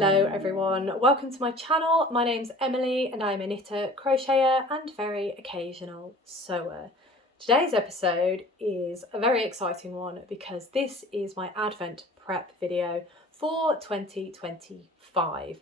Hello everyone, welcome to my channel. My name's Emily and I'm a knitter, crocheter and very occasional sewer. Today's episode is a very exciting one because this is my Advent prep video for 2025.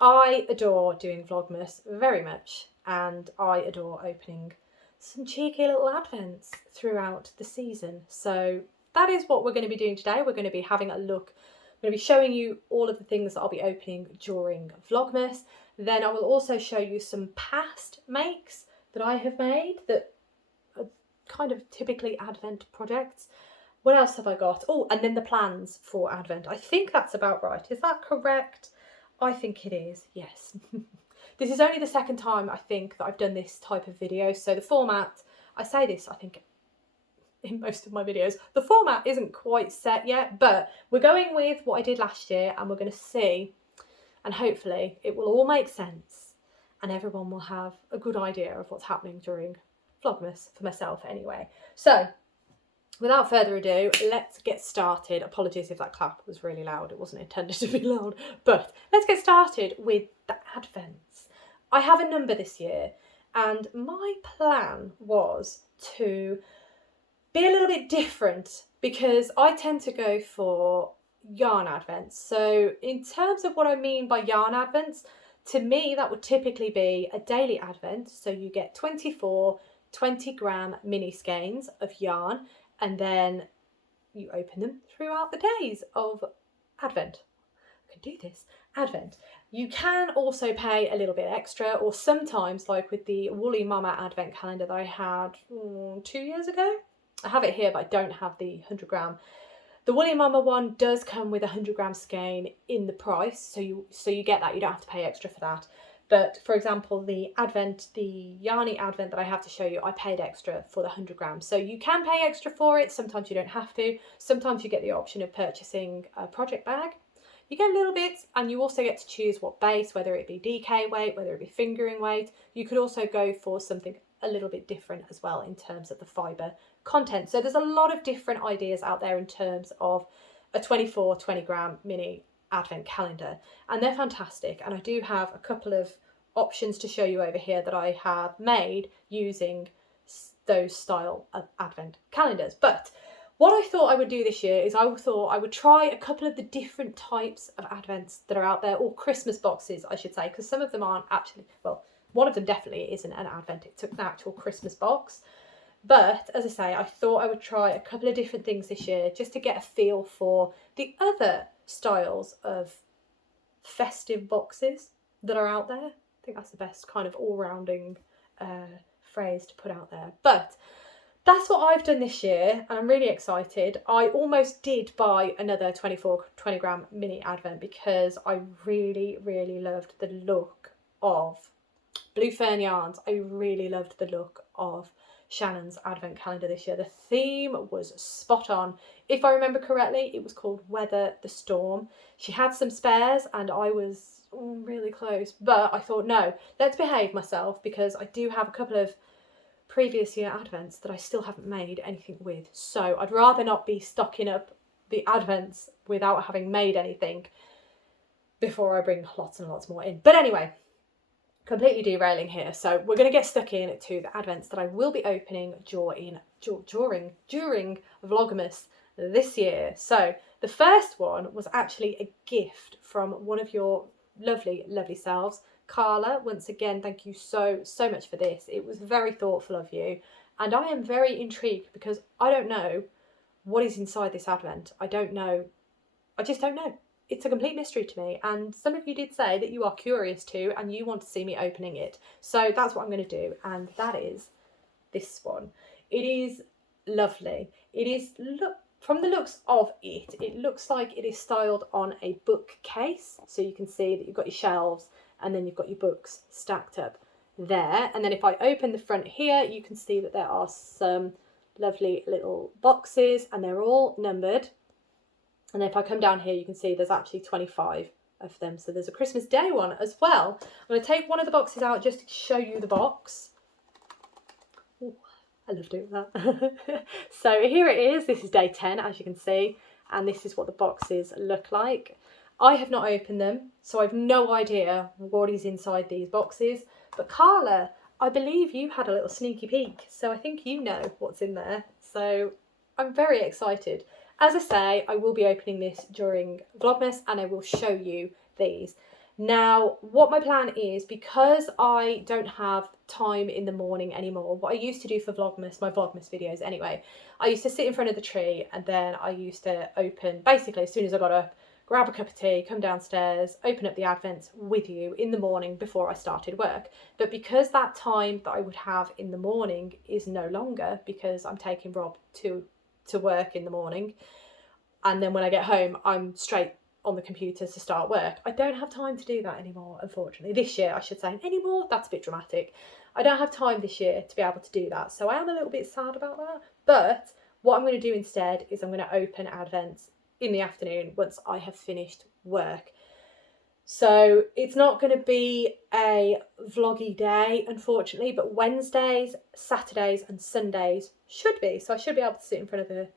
I adore doing Vlogmas very much and I adore opening some cheeky little Advents throughout the season. So that is what we're going to be doing today. We're going to be having a look. I'm going to be showing you all of the things that I'll be opening during Vlogmas. Then I will also show you some past makes that I have made that are kind of typically Advent projects. What else have I got? Oh, and then the plans for Advent. I think that's about right. Is that correct? I think it is, yes. This is only the second time I think that I've done this type of video. So the format, I say this, I think, in most of my videos. The format isn't quite set yet, but we're going with what I did last year and we're going to see, and hopefully it will all make sense and everyone will have a good idea of what's happening during Vlogmas, for myself anyway. So without further ado, let's get started. Apologies if that clap was really loud, it wasn't intended to be loud, but let's get started with the Advents. I have a number this year and my plan was to be a little bit different because I tend to go for yarn advents. So in terms of what I mean by yarn advents, to me that would typically be a daily advent. So you get 24 20-gram mini skeins of yarn and then you open them throughout the days of Advent. I can do this. Advent. You can also pay a little bit extra, or sometimes like with the Woolly Mama Advent calendar that I had 2 years ago. I have it here, but I don't have the 100 gram. The Woolly Mama one does come with a 100 gram skein in the price, so you get that. You don't have to pay extra for that. But for example, the Advent, the Yarny Advent that I have to show you, I paid extra for the 100 grams. So you can pay extra for it. Sometimes you don't have to. Sometimes you get the option of purchasing a project bag. You get a little bit, and you also get to choose what base, whether it be DK weight, whether it be fingering weight. You could also go for something a little bit different as well in terms of the fibre content. So there's a lot of different ideas out there in terms of a 24 20-gram mini Advent calendar, and they're fantastic. And I do have a couple of options to show you over here that I have made using those style of Advent calendars. But what I thought I would do this year is I thought I would try a couple of the different types of Advents that are out there, or Christmas boxes I should say, because some of them aren't actually, well, one of them definitely isn't an Advent, it's an actual Christmas box. But as I say, I thought I would try a couple of different things this year just to get a feel for the other styles of festive boxes that are out there. I think that's the best kind of all-rounding phrase to put out there. But that's what I've done this year and I'm really excited. I almost did buy another 24 20-gram mini Advent because I really, really loved the look of Blue Fern Yarns. I really loved the look of Shannon's Advent calendar this year. The theme was spot on. If I remember correctly, it was called Weather the Storm. She had some spares and I was really close, but I thought, no, let's behave myself because I do have a couple of previous year Advents that I still haven't made anything with. So I'd rather not be stocking up the Advents without having made anything before I bring lots and lots more in. But anyway, completely derailing here, so we're going to get stuck in to the Advents that I will be opening during Vlogmas this year. So the first one was actually a gift from one of your lovely selves, Carla. Once again, thank you so much for this. It was very thoughtful of you and I am very intrigued because I don't know what is inside this Advent. I just don't know. It's a complete mystery to me, and some of you did say that you are curious too and you want to see me opening it. So that's what I'm going to do, and that is this one. It is lovely. It is, look, from the looks of it, it looks like it is styled on a bookcase. So you can see that you've got your shelves and then you've got your books stacked up there. And then if I open the front here, you can see that there are some lovely little boxes and they're all numbered. And then if I come down here, you can see there's actually 25 of them. So there's a Christmas Day one as well. I'm going to take one of the boxes out just to show you the box. Ooh, I love doing that. So here it is. This is day 10, as you can see. And this is what the boxes look like. I have not opened them, so I've no idea what is inside these boxes. But Carla, I believe you had a little sneaky peek, so I think you know what's in there. So I'm very excited. As I say, I will be opening this during Vlogmas and I will show you these. Now, what my plan is, because I don't have time in the morning anymore, what I used to do for Vlogmas, my Vlogmas videos anyway, I used to sit in front of the tree and then I used to open, basically as soon as I got up, grab a cup of tea, come downstairs, open up the Advents with you in the morning before I started work. But because that time that I would have in the morning is no longer, because I'm taking Rob to work in the morning, and then when I get home, I'm straight on the computer to start work. I don't have time to do that anymore, unfortunately. This year, I should say. Anymore? That's a bit dramatic. I don't have time this year to be able to do that. So I am a little bit sad about that. But what I'm going to do instead is I'm going to open Advents in the afternoon once I have finished work. So it's not going to be a vloggy day, unfortunately, but Wednesdays, Saturdays and Sundays should be. So I should be able to sit in front of the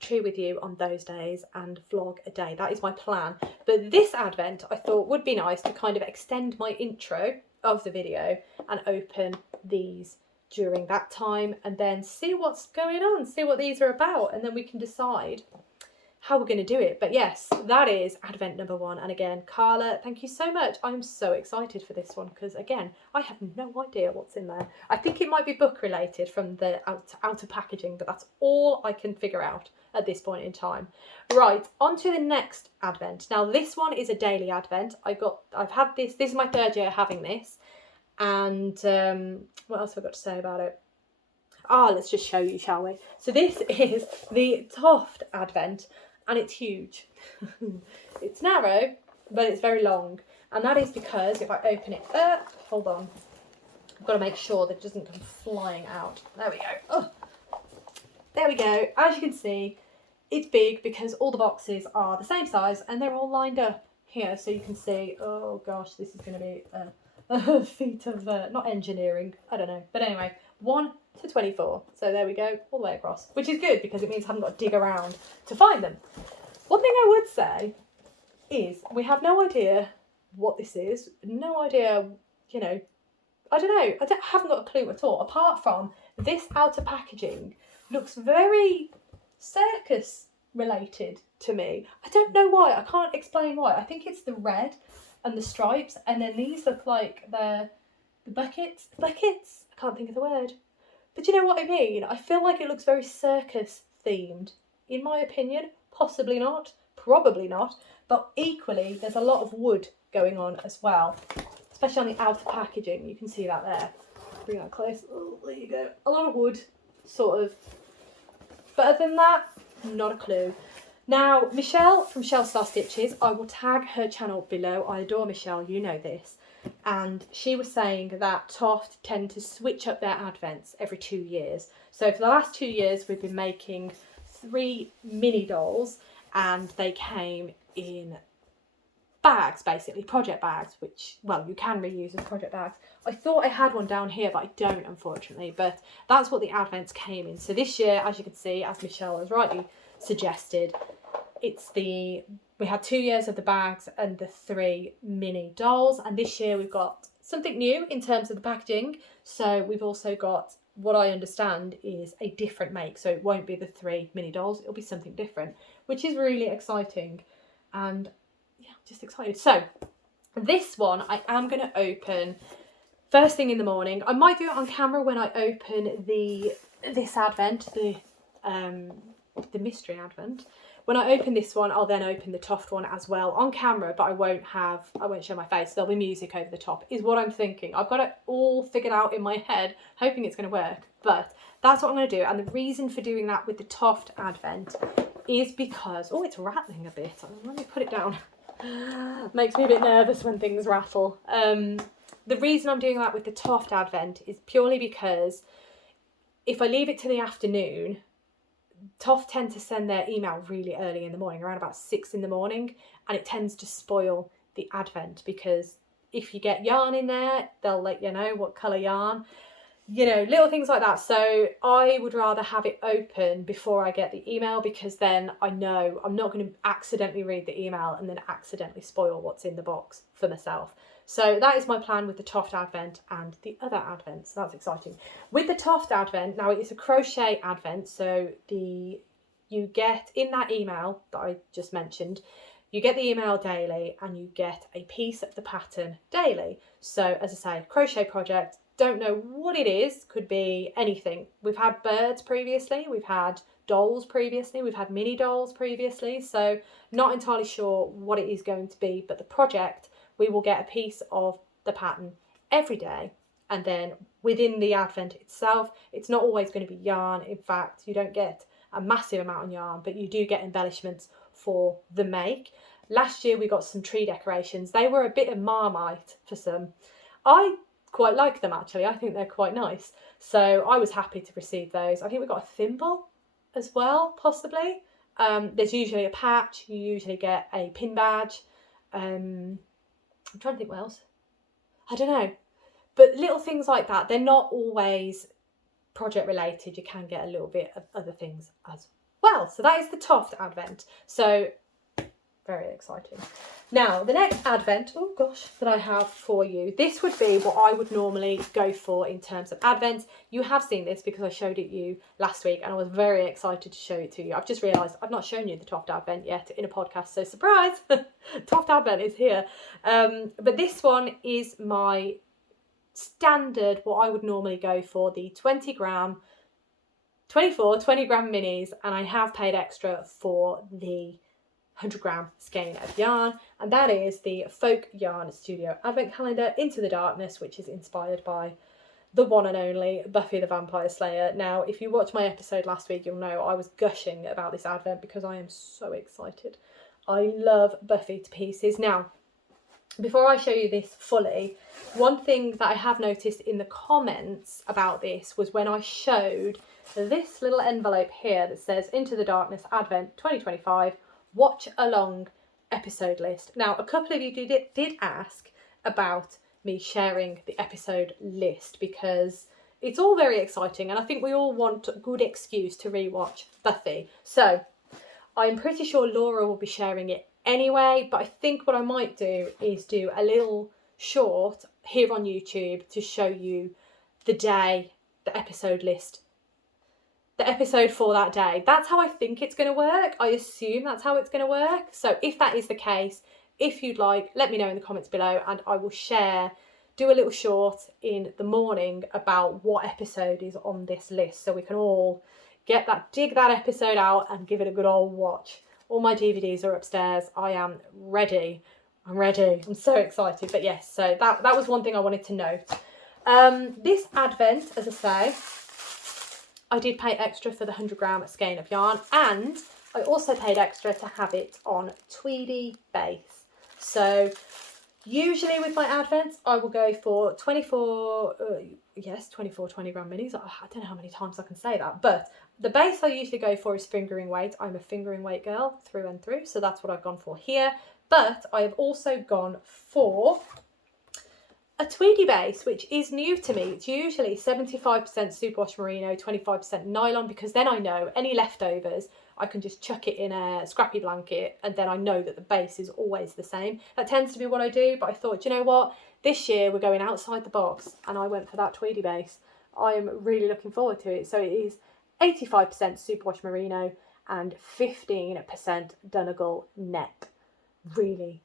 tree with you on those days and vlog a day. That is my plan. But this Advent I thought would be nice to kind of extend my intro of the video and open these during that time and then see what's going on, see what these are about, and then we can decide how we're going to do it. But yes, that is Advent number 1. And again, Carla, thank you so much. I'm so excited for this one because again, I have no idea what's in there. I think it might be book related from the outer packaging, but that's all I can figure out at this point in time. Right, on to the next Advent. Now this one is a daily Advent. I've had this is my 3rd year having this. And what else have I got to say about it? Let's just show you, shall we? So this is the Toft Advent and it's huge. It's narrow, but it's very long. And that is because if I open it up, hold on, I've got to make sure that it doesn't come flying out. There we go. Oh, there we go. As you can see, it's big because all the boxes are the same size and they're all lined up here. So you can see, oh gosh, this is going to be a feat of, not engineering, I don't know. But anyway, 1 to 24. So there we go, all the way across, which is good because it means I haven't got to dig around to find them. One thing I would say is we have no idea what this is. No idea, you know, I don't know. I haven't got a clue at all, apart from this outer packaging looks very circus related to me. I don't know why. I can't explain why. I think it's the red and the stripes, and then these look like the buckets. Buckets? I can't think of the word. But you know what I mean? I feel like it looks very circus themed. In my opinion, possibly not, probably not, but equally there's a lot of wood going on as well, especially on the outer packaging. You can see that there. Bring that close. Oh, there you go. A lot of wood, sort of. But other than that, not a clue. Now, Michelle from Shell Star Stitches, I will tag her channel below. I adore Michelle, you know this. And she was saying that Toft tend to switch up their Advents every 2 years. So for the last 2 years, we've been making 3 mini dolls and they came in bags, basically, project bags, which, well, you can reuse as project bags. I thought I had one down here, but I don't, unfortunately. But that's what the Advents came in. So this year, as you can see, as Michelle has rightly suggested, we had 2 years of the bags and the 3 mini dolls, and this year we've got something new in terms of the packaging. So we've also got, what I understand is a different make, so it won't be the 3 mini dolls, it'll be something different, which is really exciting. And yeah, just excited. So this one I am going to open first thing in the morning. I might do it on camera when I open this Advent, the mystery Advent. When I open this one, I'll then open the Toft one as well on camera, but I won't show my face. There'll be music over the top, is what I'm thinking. I've got it all figured out in my head, hoping it's going to work, but that's what I'm going to do. And the reason for doing that with the Toft Advent is because, oh, it's rattling a bit. Let me put it down. Makes me a bit nervous when things rattle. The reason I'm doing that with the Toft Advent is purely because if I leave it to the afternoon, Toft tend to send their email really early in the morning, around about 6 in the morning, and it tends to spoil the Advent because if you get yarn in there, they'll let you know what colour yarn. you know, little things like that. So I would rather have it open before I get the email, because then I know I'm not going to accidentally read the email and then accidentally spoil what's in the box for myself. So that is my plan with the Toft Advent and the other Advents. So that's exciting. With the Toft Advent, now it's a crochet Advent. So you get in that email that I just mentioned, you get the email daily and you get a piece of the pattern daily. So as I say, crochet project, don't know what it is, could be anything. We've had birds previously, we've had dolls previously, we've had mini dolls previously, so not entirely sure what it is going to be, but the project, we will get a piece of the pattern every day. And then within the Advent itself, it's not always going to be yarn. In fact, you don't get a massive amount of yarn, but you do get embellishments for the make. Last year we got some tree decorations. They were a bit of Marmite for some. I quite like them actually. I think they're quite nice. So I was happy to receive those. I think we got a thimble as well, possibly. There's usually a patch. You usually get a pin badge. I'm trying to think what else. I don't know. But little things like that, they're not always project related. You can get a little bit of other things as well. So that is the Toft Advent. So very exciting. Now, the next Advent, oh gosh, that I have for you, this would be what I would normally go for in terms of Advent. You have seen this because I showed it you last week and I was very excited to show it to you. I've just realised I've not shown you the Toft Advent yet in a podcast, so surprise, Toft Advent is here. But this one is my standard, what I would normally go for, the 20 gram minis, and I have paid extra for the 100 gram skein of yarn, and that is the Folk Yarn Studio Advent Calendar Into the Darkness, which is inspired by the one and only Buffy the Vampire Slayer. Now, if you watched my episode last week, you'll know I was gushing about this Advent because I am so excited. I love Buffy to pieces. Now, before I show you this fully, one thing that I have noticed in the comments about this was when I showed this little envelope here that says Into the Darkness Advent 2025 watch along episode list. Now, a couple of you did ask about me sharing the episode list because it's all very exciting and I think we all want a good excuse to rewatch Buffy. So I'm pretty sure Laura will be sharing it anyway, but I think what I might do is do a little short here on YouTube to show you the day, the episode list, the episode for that day. That's how I think it's going to work. I assume that's how it's going to work. So if that is the case, if you'd like, let me know in the comments below and I will do a little short in the morning about what episode is on this list so we can all dig that episode out and give it a good old watch. All my DVDs are upstairs. I am ready. I'm ready. I'm so excited. But yes, so that was one thing I wanted to note. This Advent, as I say, I did pay extra for the 100 gram skein of yarn, and I also paid extra to have it on Tweedy base. So usually with my Advents, I will go for 24 20 gram minis. I don't know how many times I can say that, but the base I usually go for is fingering weight. I'm a fingering weight girl through and through, so that's what I've gone for here. But I have also gone for a Tweedy base, which is new to me. It's usually 75% superwash merino, 25% nylon, because then I know any leftovers, I can just chuck it in a scrappy blanket and then I know that the base is always the same. That tends to be what I do, but I thought, you know what? This year we're going outside the box and I went for that Tweedy base. I am really looking forward to it. So it is 85% superwash merino and 15% Donegal net. Really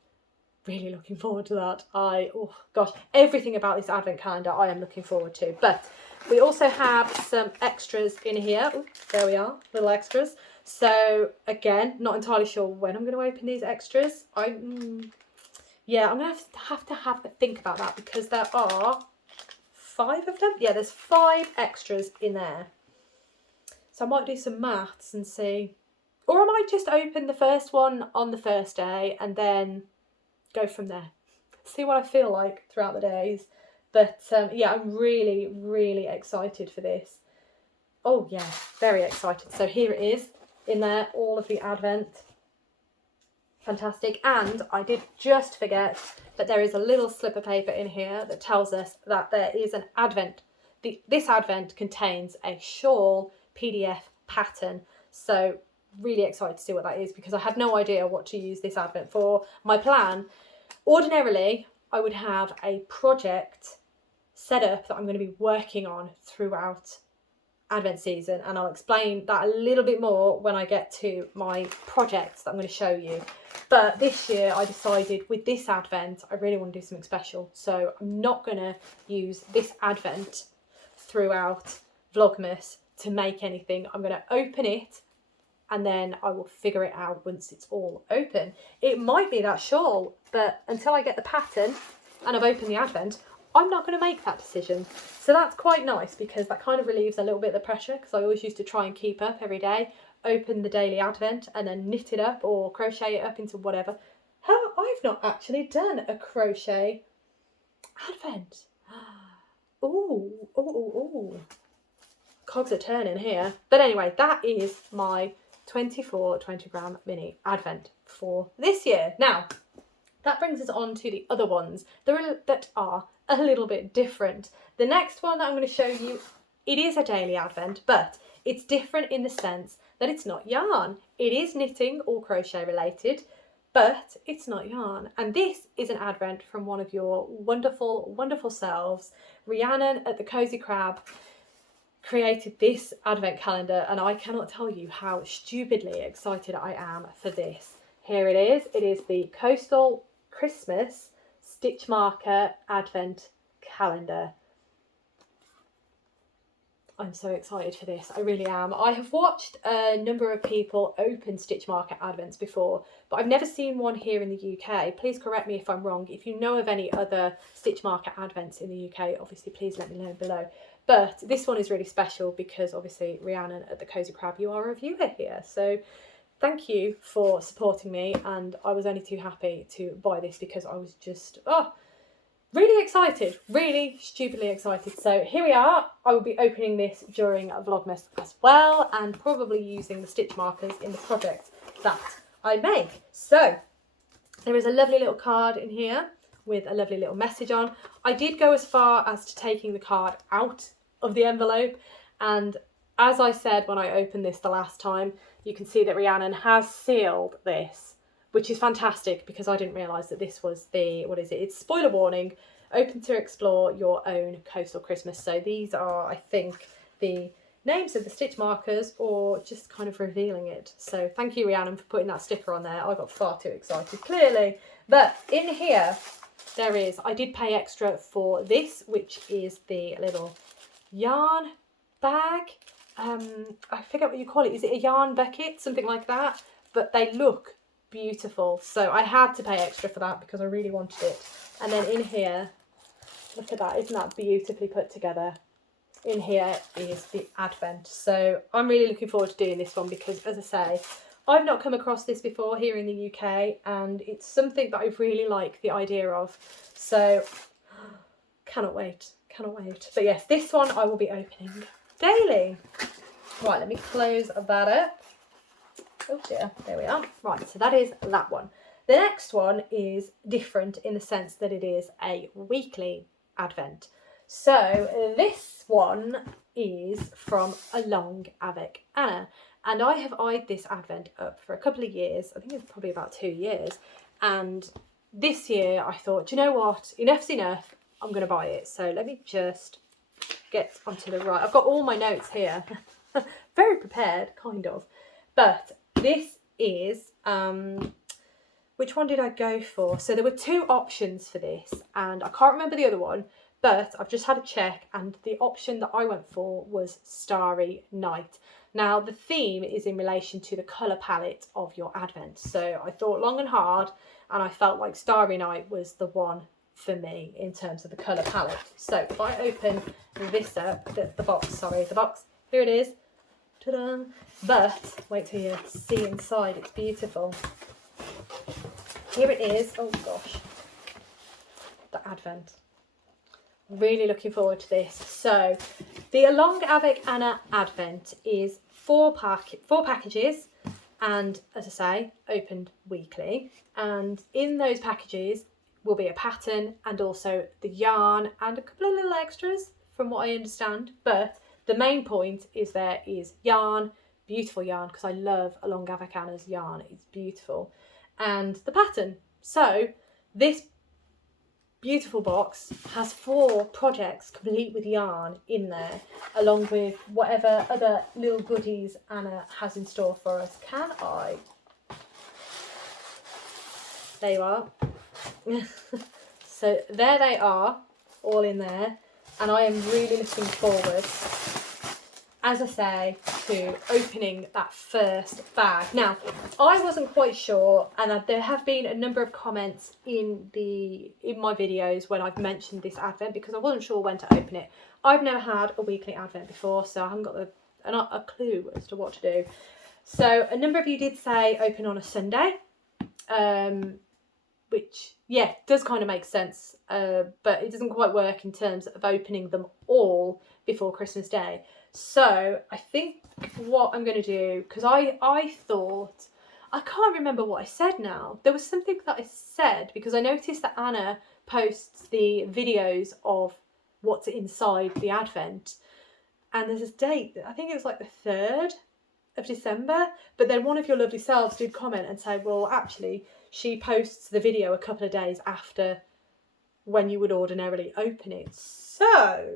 looking forward to that. Oh gosh, everything about this Advent calendar I am looking forward to. But we also have some extras in here. Ooh, there we are, little extras. So again, not entirely sure when I'm going to open these extras. Yeah, I'm going to have to think about that because there are 5 of them. Yeah, there's 5 extras in there. So I might do some maths and see, or I might just open the first one on the first day and then go from there, see what I feel like throughout the days. But yeah, I'm really excited for this. Oh yeah, very excited. So here it is in there, all of the Advent. Fantastic. And I did just forget that there is a little slip of paper in here that tells us that there is an Advent this Advent contains a shawl PDF pattern. So really excited to see what that is, because I had no idea what to use this Advent for. My plan, ordinarily, I would have a project set up that I'm going to be working on throughout Advent season, and I'll explain that a little bit more when I get to my projects that I'm going to show you. But this year I decided with this Advent I really want to do something special, so I'm not going to use this Advent throughout Vlogmas to make anything. I'm going to open it and then I will figure it out once it's all open. It might be that shawl, but until I get the pattern and I've opened the Advent, I'm not going to make that decision. So that's quite nice, because that kind of relieves a little bit of the pressure, because I always used to try and keep up every day, open the daily Advent and then knit it up or crochet it up into whatever. I've not actually done a crochet Advent. Ooh, ooh, ooh, ooh. Cogs are turning here. But anyway, that is my 24 20-gram mini Advent for this year. Now, that brings us on to the other ones that are a little bit different. The next one that I'm going to show you, it is a daily Advent, but it's different in the sense that it's not yarn. It is knitting or crochet related, but it's not yarn. And this is an Advent from one of your wonderful, wonderful selves. Rhiannon at the Cozy Crab created this Advent calendar, and I cannot tell you how stupidly excited I am for this. Here it is. It is the Coastal Christmas Stitch Marker Advent Calendar. I'm so excited for this, I really am. I have watched a number of people open Stitch Marker Advents before, but I've never seen one here in the UK. Please correct me if I'm wrong. If you know of any other Stitch Marker Advents in the UK, obviously please let me know below. But this one is really special because obviously Rhiannon at the Cozy Crab, you are a viewer here. So thank you for supporting me, and I was only too happy to buy this because I was just, really excited, really stupidly excited. So here we are. I will be opening this during Vlogmas as well, and probably using the stitch markers in the project that I make. So there is a lovely little card in here with a lovely little message on. I did go as far as to taking the card out of the envelope, and as I said when I opened this the last time, you can see that Rhiannon has sealed this, which is fantastic because I didn't realise that this was the, what is it? It's spoiler warning, open to explore your own coastal Christmas. So these are, I think, the names of the stitch markers, or just kind of revealing it. So thank you, Rhiannon, for putting that sticker on there. I got far too excited, clearly. But in here, there is, I did pay extra for this, which is the little yarn bag. I forget what you call it. Is it a yarn bucket? Something like that. But they look beautiful. So I had to pay extra for that because I really wanted it. And then in here, look at that. Isn't that beautifully put together? In here is the Advent. So I'm really looking forward to doing this one because, as I say, I've not come across this before here in the UK, and it's something that I really like the idea of. So cannot wait. Cannot wait. But yes, this one I will be opening daily. Right, let me close that up. Oh dear, there we are. Right, so that is that one. The next one is different in the sense that it is a weekly Advent. So this one is from Along Avec Anna, and I have eyed this Advent up for a couple of years. I think it's probably about 2 years, and this year I thought, do you know what, enough's enough, I'm going to buy it. So let me just get onto the right. I've got all my notes here. Very prepared, kind of. But this is, which one did I go for? So there were 2 options for this, and I can't remember the other one, but I've just had a check, and the option that I went for was Starry Night. Now, the theme is in relation to the colour palette of your Advent. So I thought long and hard, and I felt like Starry Night was the one for me in terms of the colour palette. So if I open this up, the box, here it is. Ta-da! But wait till you see inside, it's beautiful. Here it is. Oh gosh, the Advent. Really looking forward to this. So the Along Avec Anna Advent is 4 packages, and as I say, opened weekly. And in those packages will be a pattern and also the yarn and a couple of little extras from what I understand, but the main point is there is yarn, beautiful yarn, because I love Along Avec Anna's yarn, it's beautiful, and the pattern. So this beautiful box has 4 projects complete with yarn in there, along with whatever other little goodies Anna has in store for us. Can I? There you are. So there they are, all in there, and I am really looking forward, as I say, to opening that first bag. Now, I wasn't quite sure, and there have been a number of comments in my videos when I've mentioned this advent, because I wasn't sure when to open it. I've never had a weekly advent before, so I haven't got a clue as to what to do. So a number of you did say open on a Sunday, which, yeah, does kind of make sense, but it doesn't quite work in terms of opening them all before Christmas Day. So I think what I'm going to do, because I thought, I can't remember what I said now. There was something that I said, because I noticed that Anna posts the videos of what's inside the advent, and there's a date, I think it was like the 3rd of December, but then one of your lovely selves did comment and say, well, actually, she posts the video a couple of days after when you would ordinarily open it. So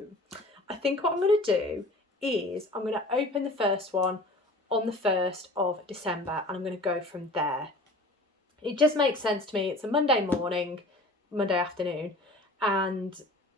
I think what I'm going to do is I'm going to open the first one on the 1st of December, and I'm going to go from there. It just makes sense to me. It's a Monday morning, Monday afternoon, and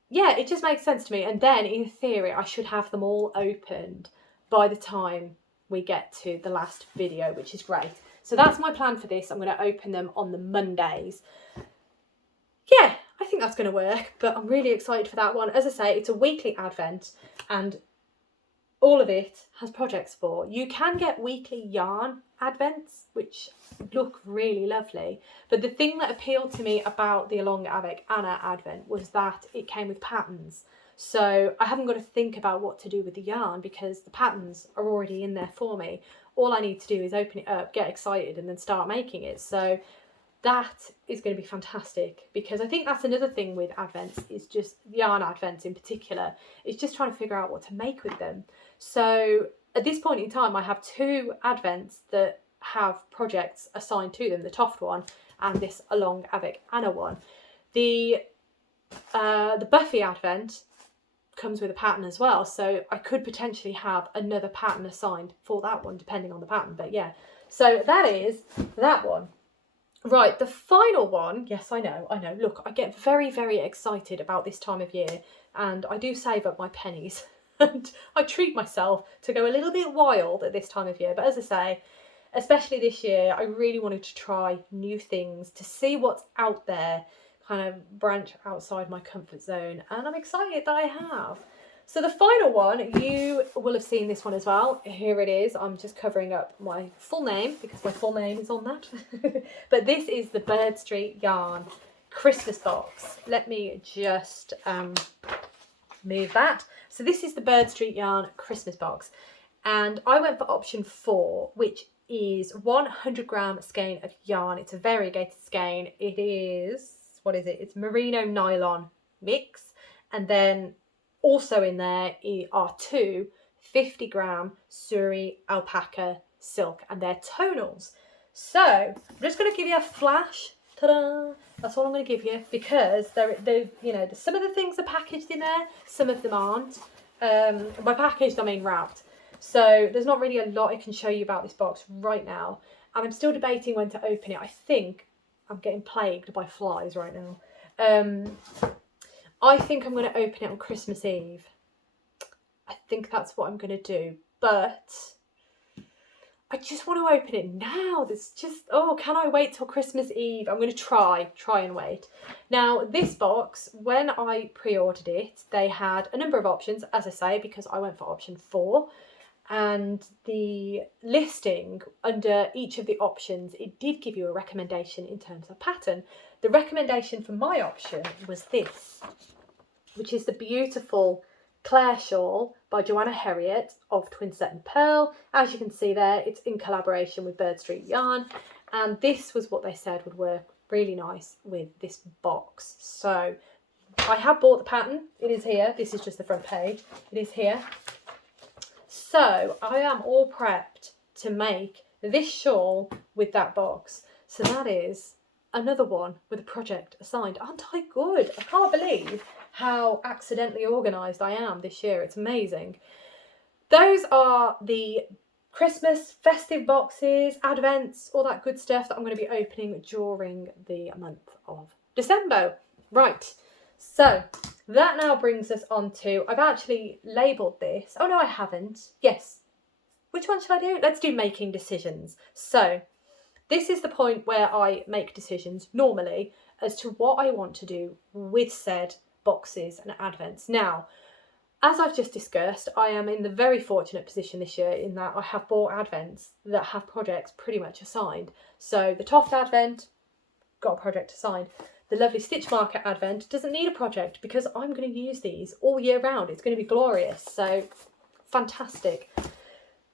yeah, it just makes sense to me. And then in theory, I should have them all opened by the time we get to the last video, which is great. So that's my plan for this. I'm going to open them on the Mondays. Yeah, I think that's going to work, but I'm really excited for that one. As I say, it's a weekly advent, and all of it has projects for. You can get weekly yarn advents, which look really lovely. But the thing that appealed to me about the Along Avec Anna advent was that it came with patterns. So I haven't got to think about what to do with the yarn, because the patterns are already in there for me. All I need to do is open it up, get excited, and then start making it. So that is going to be fantastic, because I think that's another thing with advents, is just yarn advents in particular, is just trying to figure out what to make with them. So at this point in time, I have 2 advents that have projects assigned to them, the Toft one and this Along Avec Anna one. The Buffy advent comes with a pattern as well, so I could potentially have another pattern assigned for that one depending on the pattern. But yeah, so that is that one. Right, the final one, yes, I know, look, I get very, very excited about this time of year, and I do save up my pennies and I treat myself to go a little bit wild at this time of year. But as I say, especially this year, I really wanted to try new things, to see what's out there, kind of branch outside my comfort zone, and I'm excited that I have. So the final one, you will have seen this one as well. Here it is. I'm just covering up my full name because my full name is on that. But this is the Bird Street Yarn Christmas box. Let me just move that. So this is the Bird Street Yarn Christmas box, and I went for option 4, which is 100 gram skein of yarn. It's a variegated skein. It is, what is it? It's merino nylon mix, and then also in there are 2 50 gram Suri alpaca silk, and they're tonals. So I'm just going to give you a flash. Ta-da! That's all I'm going to give you, because they you know, some of the things are packaged in there, some of them aren't. By packaged, I mean wrapped. So there's not really a lot I can show you about this box right now, and I'm still debating when to open it. I think I'm getting plagued by flies right now. I think I'm going to open it on Christmas Eve. I think that's what I'm going to do, but I just want to open it now. There's just, oh, can I wait till Christmas Eve? I'm going to try and wait. Now, this box, when I pre-ordered it, they had a number of options, as I say, because I went for option 4. And the listing under each of the options, it did give you a recommendation in terms of pattern. The recommendation for my option was this, which is the beautiful Clare shawl by Joanna Herriot of Twin Set and Pearl. As you can see there, it's in collaboration with Bird Street Yarn, and this was what they said would work really nice with this box. So I have bought the pattern. It is here. This is just the front page. It is here. So I am all prepped to make this shawl with that box. So that is another one with a project assigned. Aren't I good? I can't believe how accidentally organised I am this year. It's amazing. Those are the Christmas festive boxes, advents, all that good stuff that I'm going to be opening during the month of December. Right, so that now brings us on to, I've actually labelled this. Oh no, I haven't. Yes. Which one should I do? Let's do making decisions. So this is the point where I make decisions normally as to what I want to do with said boxes and advents. Now, as I've just discussed, I am in the very fortunate position this year in that I have bought advents that have projects pretty much assigned. So the Toft Advent got a project assigned. The lovely Stitch Marker Advent doesn't need a project because I'm going to use these all year round. It's going to be glorious. So fantastic.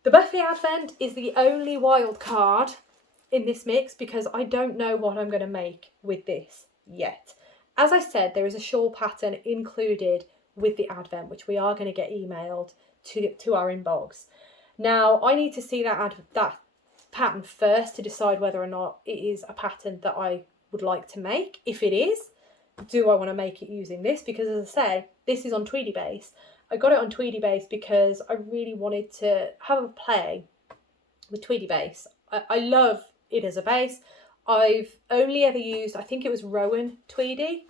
The Buffy Advent is the only wild card in this mix because I don't know what I'm going to make with this yet. As I said, there is a shawl pattern included with the advent, which we are going to get emailed to our inbox. Now, I need to see that pattern first to decide whether or not it is a pattern that I would like to make. If it is, do I want to make it using this? Because as I say, this is on Tweedy Base. I got it on Tweedy Base because I really wanted to have a play with Tweedy Base. I love it as a base. I've only ever used, I think it was Rowan Tweedy,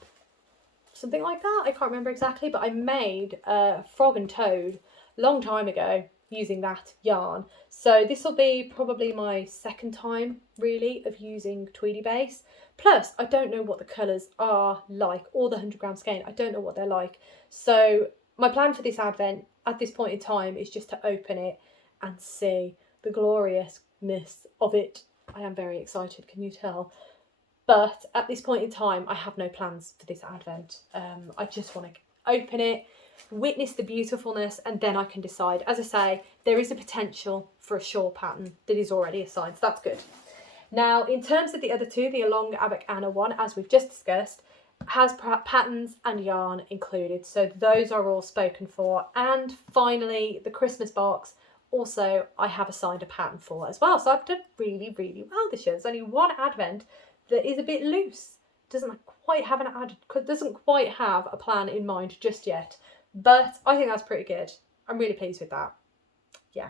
something like that. I can't remember exactly, but I made a Frog and Toad a long time ago using that yarn. So this will be probably my second time really of using Tweedy Base. Plus, I don't know what the colours are like, or the 100-gram skein. I don't know what they're like. So my plan for this advent at this point in time is just to open it and see the gloriousness of it. I am very excited, can you tell? But at this point in time, I have no plans for this advent. I just want to open it, witness the beautifulness, and then I can decide. As I say, there is a potential for a shawl pattern that is already assigned, so that's good. Now, in terms of the other two, the Along Abac Anna one, as we've just discussed, has patterns and yarn included. So those are all spoken for. And finally, the Christmas box, also I have assigned a pattern for as well. So I've done really, really well this year. There's only one advent that is a bit loose, doesn't quite have a plan in mind just yet, but I think that's pretty good. I'm really pleased with that. Yeah.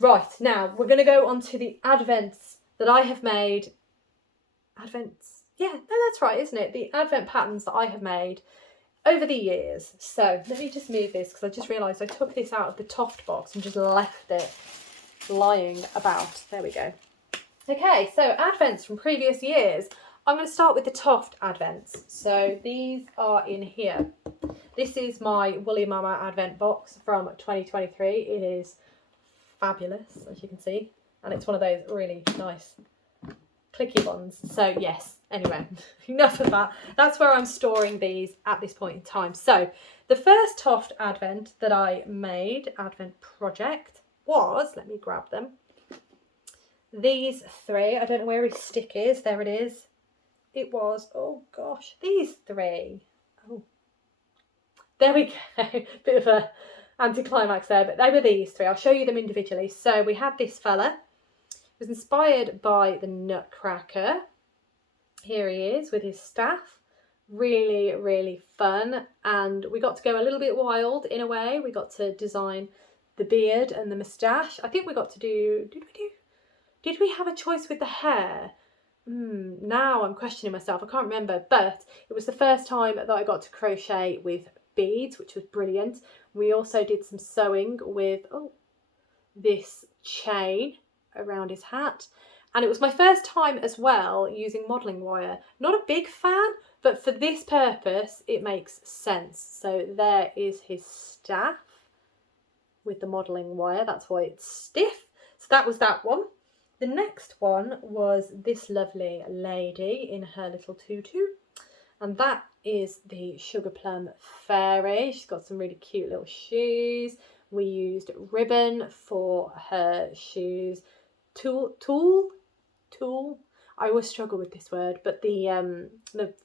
Right, now we're going to go on to the advents that I have made. Advents? Yeah, no, that's right, isn't it? The advent patterns that I have made over the years. So let me just move this because I just realised I took this out of the Toft box and just left it lying about. There we go. Okay, so advents from previous years. I'm going to start with the Toft advents. So these are in here. This is my Woolly Mama advent box from 2023. It is fabulous, as you can see. And it's one of those really nice clicky ones. So yes, anyway, enough of that. That's where I'm storing these at this point in time. So the first Toft advent that I made, advent project, was, let me grab them, these three. I don't know where his stick is. There it is. It was, oh gosh, these three. Oh, there we go. Bit of a anticlimax there, but they were these three. I'll show you them individually. So we had this fella. It was inspired by the Nutcracker. Here he is with his staff. Really, really fun. And we got to go a little bit wild in a way. We got to design the beard and the moustache. I think we got to do, did we have a choice with the hair? Now I'm questioning myself. I can't remember, but it was the first time that I got to crochet with beads, which was brilliant. We also did some sewing with this chain around his hat. And it was my first time as well using modelling wire. Not a big fan, but for this purpose, it makes sense. So there is his staff with the modelling wire. That's why it's stiff. So that was that one. The next one was this lovely lady in her little tutu. And that is the Sugar Plum Fairy. She's got some really cute little shoes. We used ribbon for her shoes. Tulle. I always struggle with this word, but the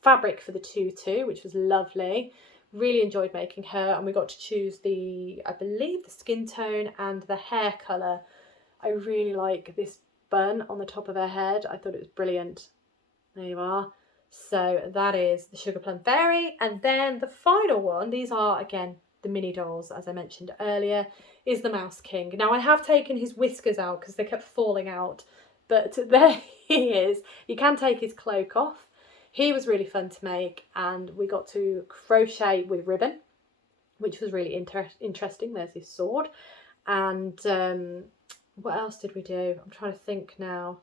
fabric for the tutu, which was lovely. Really enjoyed making her, and we got to choose I believe the skin tone and the hair colour. I really like this bun on the top of her head. I thought it was brilliant. There you are. So that is the Sugar Plum Fairy. And then the final one, these are again the mini dolls, as I mentioned earlier, is the Mouse King. Now I have taken his whiskers out because they kept falling out, but there he is. You can take his cloak off. He was really fun to make, and we got to crochet with ribbon, which was really interesting. There's his sword. And what else did we do? I'm trying to think now.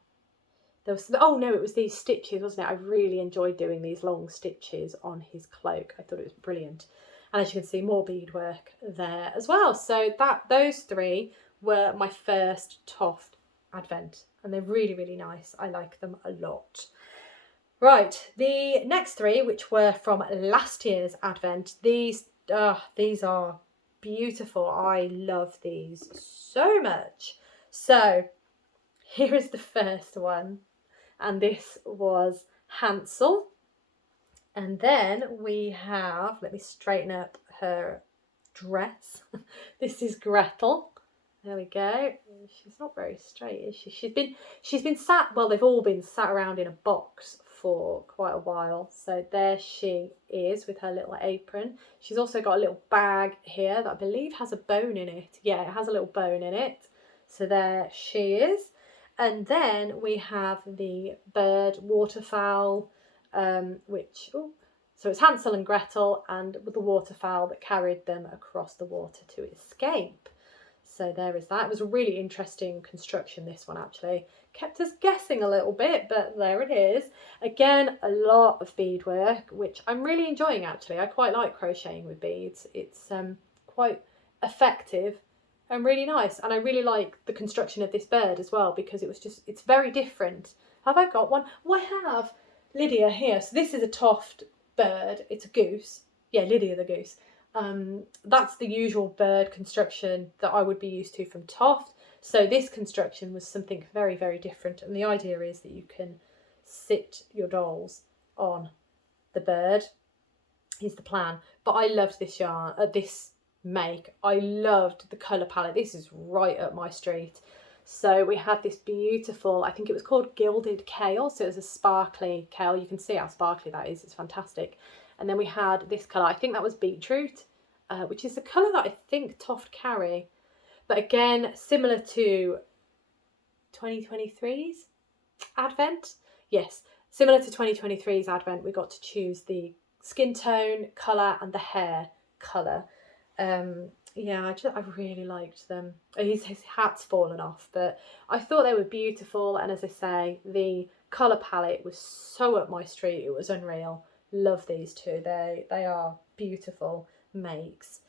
There was, oh no, it was these stitches, wasn't it? I really enjoyed doing these long stitches on his cloak. I thought it was brilliant. And as you can see, more beadwork there as well. So those three were my first Toft Advent, and they're really, really nice. I like them a lot. Right, the next three, which were from last year's Advent, these are beautiful. I love these so much. So here is the first one, and this was Hansel. And then we have, let me straighten up her dress. This is Gretel. There we go. She's not very straight, is she? She's been sat, well, they've all been sat around in a box for quite a while. So there she is with her little apron. She's also got a little bag here that I believe has a bone in it. Yeah, it has a little bone in it. So there she is. And then we have the bird waterfowl, so it's Hansel and Gretel and the waterfowl that carried them across the water to escape. So there is that. It was a really interesting construction, this one actually. Kept us guessing a little bit, but there it is. Again, a lot of beadwork, which I'm really enjoying actually. I quite like crocheting with beads. It's quite effective and really nice. And I really like the construction of this bird as well, because it's very different. Have I got one? Oh, I have Lydia here. So this is a Toft bird. It's a goose. Yeah, Lydia the goose. That's the usual bird construction that I would be used to from Toft. So this construction was something very, very different. And the idea is that you can sit your dolls on the bird, is the plan. But I loved this yarn, this make. I loved the colour palette. This is right up my street. So we had this beautiful, I think it was called Gilded Cawl. So it was a sparkly cawl. You can see how sparkly that is. It's fantastic. And then we had this colour, I think that was beetroot, which is the colour that I think Toft carry. But again, similar to 2023's Advent. Yes, similar to 2023's Advent, we got to choose the skin tone, colour and the hair colour. Yeah, I really liked them. His hat's fallen off, but I thought they were beautiful. And as I say, the colour palette was so up my street. It was unreal. Love these two. They are beautiful makes.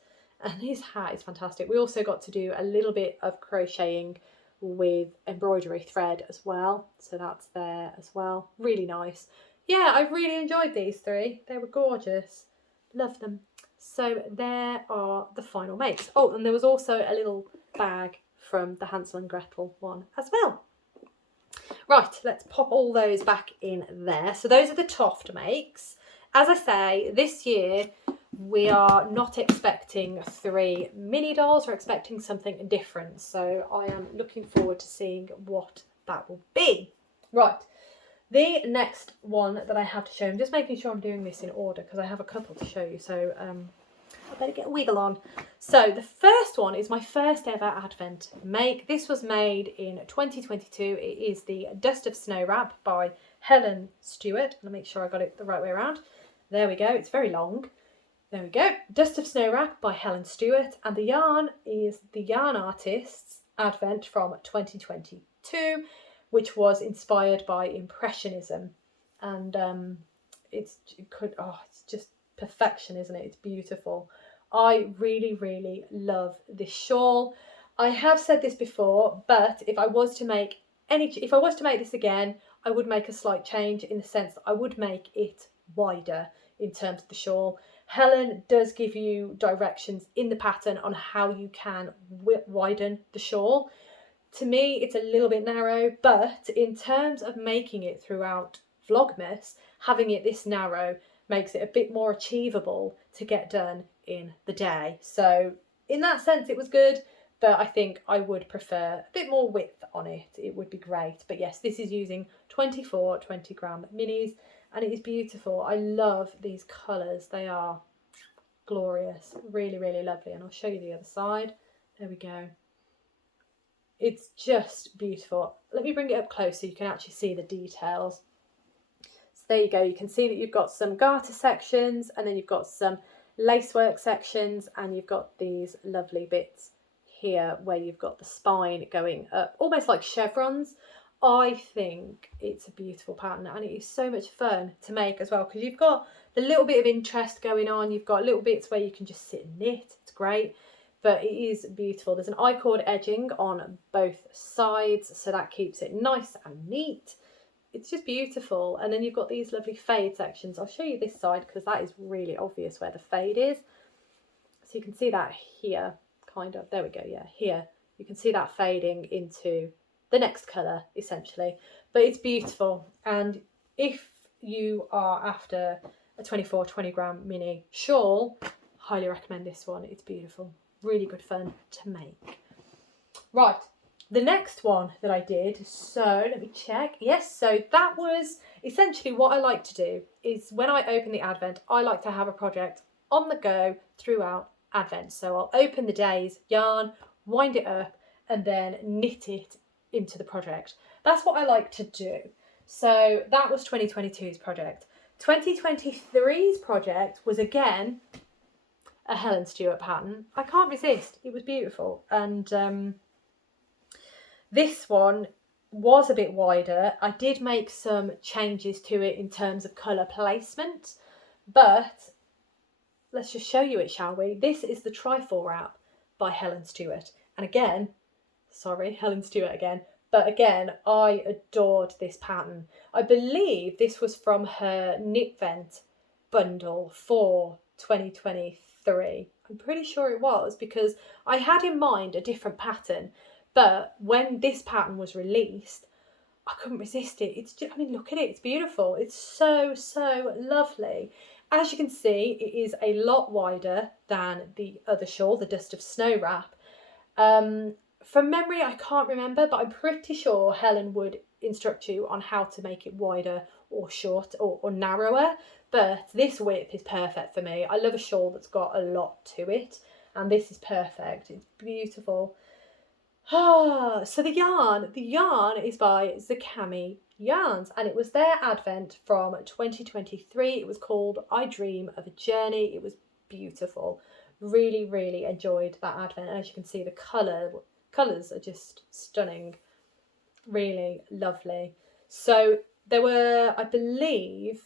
And his hat is fantastic. We also got to do a little bit of crocheting with embroidery thread as well. So that's there as well. Really nice. Yeah, I really enjoyed these three. They were gorgeous. Love them. So there are the final makes. Oh, and there was also a little bag from the Hansel and Gretel one as well. Right, let's pop all those back in there. So those are the Toft makes. As I say, this year we are not expecting 3 mini dolls. We're expecting something different. So I am looking forward to seeing what that will be. Right, the next one that I have to show, I'm just making sure I'm doing this in order because I have a couple to show you. So I better get a wiggle on. So the first one is my first ever Advent make. This was made in 2022. It is the Dust of Snow Wrap by Helen Stewart. Let me make sure I got it the right way around. There we go. It's very long. There we go. Dust of Snow Wrap by Helen Stewart. And the yarn is the Yarn Artists Advent from 2022, which was inspired by Impressionism. And it's just perfection, isn't it? It's beautiful. I really, really love this shawl. I have said this before, but if I was to make this again, I would make a slight change in the sense that I would make it wider in terms of the shawl. Helen does give you directions in the pattern on how you can widen the shawl. To me, it's a little bit narrow, but in terms of making it throughout Vlogmas, having it this narrow makes it a bit more achievable to get done in the day. So in that sense it was good, but I think I would prefer a bit more width on it. It would be great. But yes, this is using 24 20-gram minis, and it is beautiful. I love these colours. They are glorious, really, really lovely. And I'll show you the other side. There we go. It's just beautiful. Let me bring it up close so you can actually see the details. So there you go. You can see that you've got some garter sections, and then you've got some lacework sections, and you've got these lovely bits here where you've got the spine going up, almost like chevrons. I think it's a beautiful pattern, and it is so much fun to make as well, because you've got the little bit of interest going on. You've got little bits where you can just sit and knit. It's great, but it is beautiful. There's an I-cord edging on both sides, so that keeps it nice and neat. It's just beautiful. And then you've got these lovely fade sections. I'll show you this side because that is really obvious where the fade is. So you can see that here, kind of. There we go, yeah, here. You can see that fading into the next colour, essentially. But it's beautiful. And if you are after a 24 20-gram mini shawl, highly recommend this one. It's beautiful. Really good fun to make. Right, the next one that I did, so let me check. Yes, so that was essentially what I like to do is when I open the Advent, I like to have a project on the go throughout Advent. So I'll open the day's yarn, wind it up, and then knit it into the project. That's what I like to do. So that was 2022's project. 2023's project was again a Helen Stewart pattern. I can't resist. It was beautiful. And this one was a bit wider. I did make some changes to it in terms of colour placement, but let's just show you it, shall we? This is the Trifle Wrap by Helen Stewart. And again, sorry, Helen Stewart again, but again, I adored this pattern. I believe this was from her Knit Vent bundle for 2023. I'm pretty sure it was, because I had in mind a different pattern, but when this pattern was released, I couldn't resist it. It's just, I mean, look at it, it's beautiful. It's so, so lovely. As you can see, it is a lot wider than the other shawl, the Dust of Snow wrap. From memory, I can't remember, but I'm pretty sure Helen would instruct you on how to make it wider or short or narrower, but this width is perfect for me. I love a shawl that's got a lot to it, and this is perfect. It's beautiful. So the yarn is by Zakami Yarns, and it was their Advent from 2023. It was called I Dream of a Journey. It was beautiful. Really, really enjoyed that Advent, and as you can see, the colours are just stunning. Really lovely. So there were, I believe,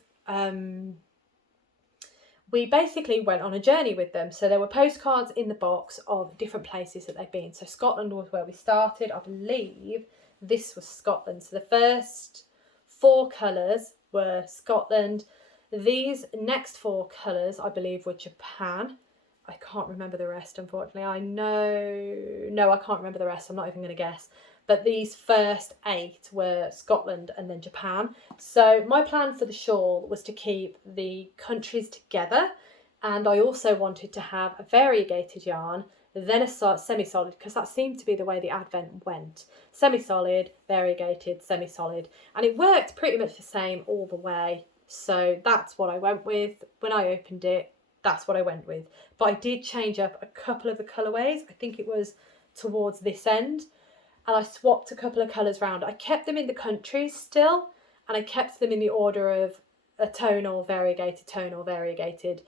we basically went on a journey with them. So there were postcards in the box of different places that they've been. So Scotland was where we started. I believe this was Scotland. So the first 4 colours were Scotland. These next 4 colours, I believe, were Japan. I can't remember the rest, unfortunately. No, I can't remember the rest. I'm not even going to guess. But these first 8 were Scotland and then Japan. So my plan for the shawl was to keep the countries together. And I also wanted to have a variegated yarn, then a semi-solid, because that seemed to be the way the Advent went. Semi-solid, variegated, semi-solid. And it worked pretty much the same all the way. So that's what I went with. When I opened it, that's what I went with. But I did change up a couple of the colourways. I think it was towards this end. And I swapped a couple of colours around. I kept them in the countries still, and I kept them in the order of a tonal, variegated.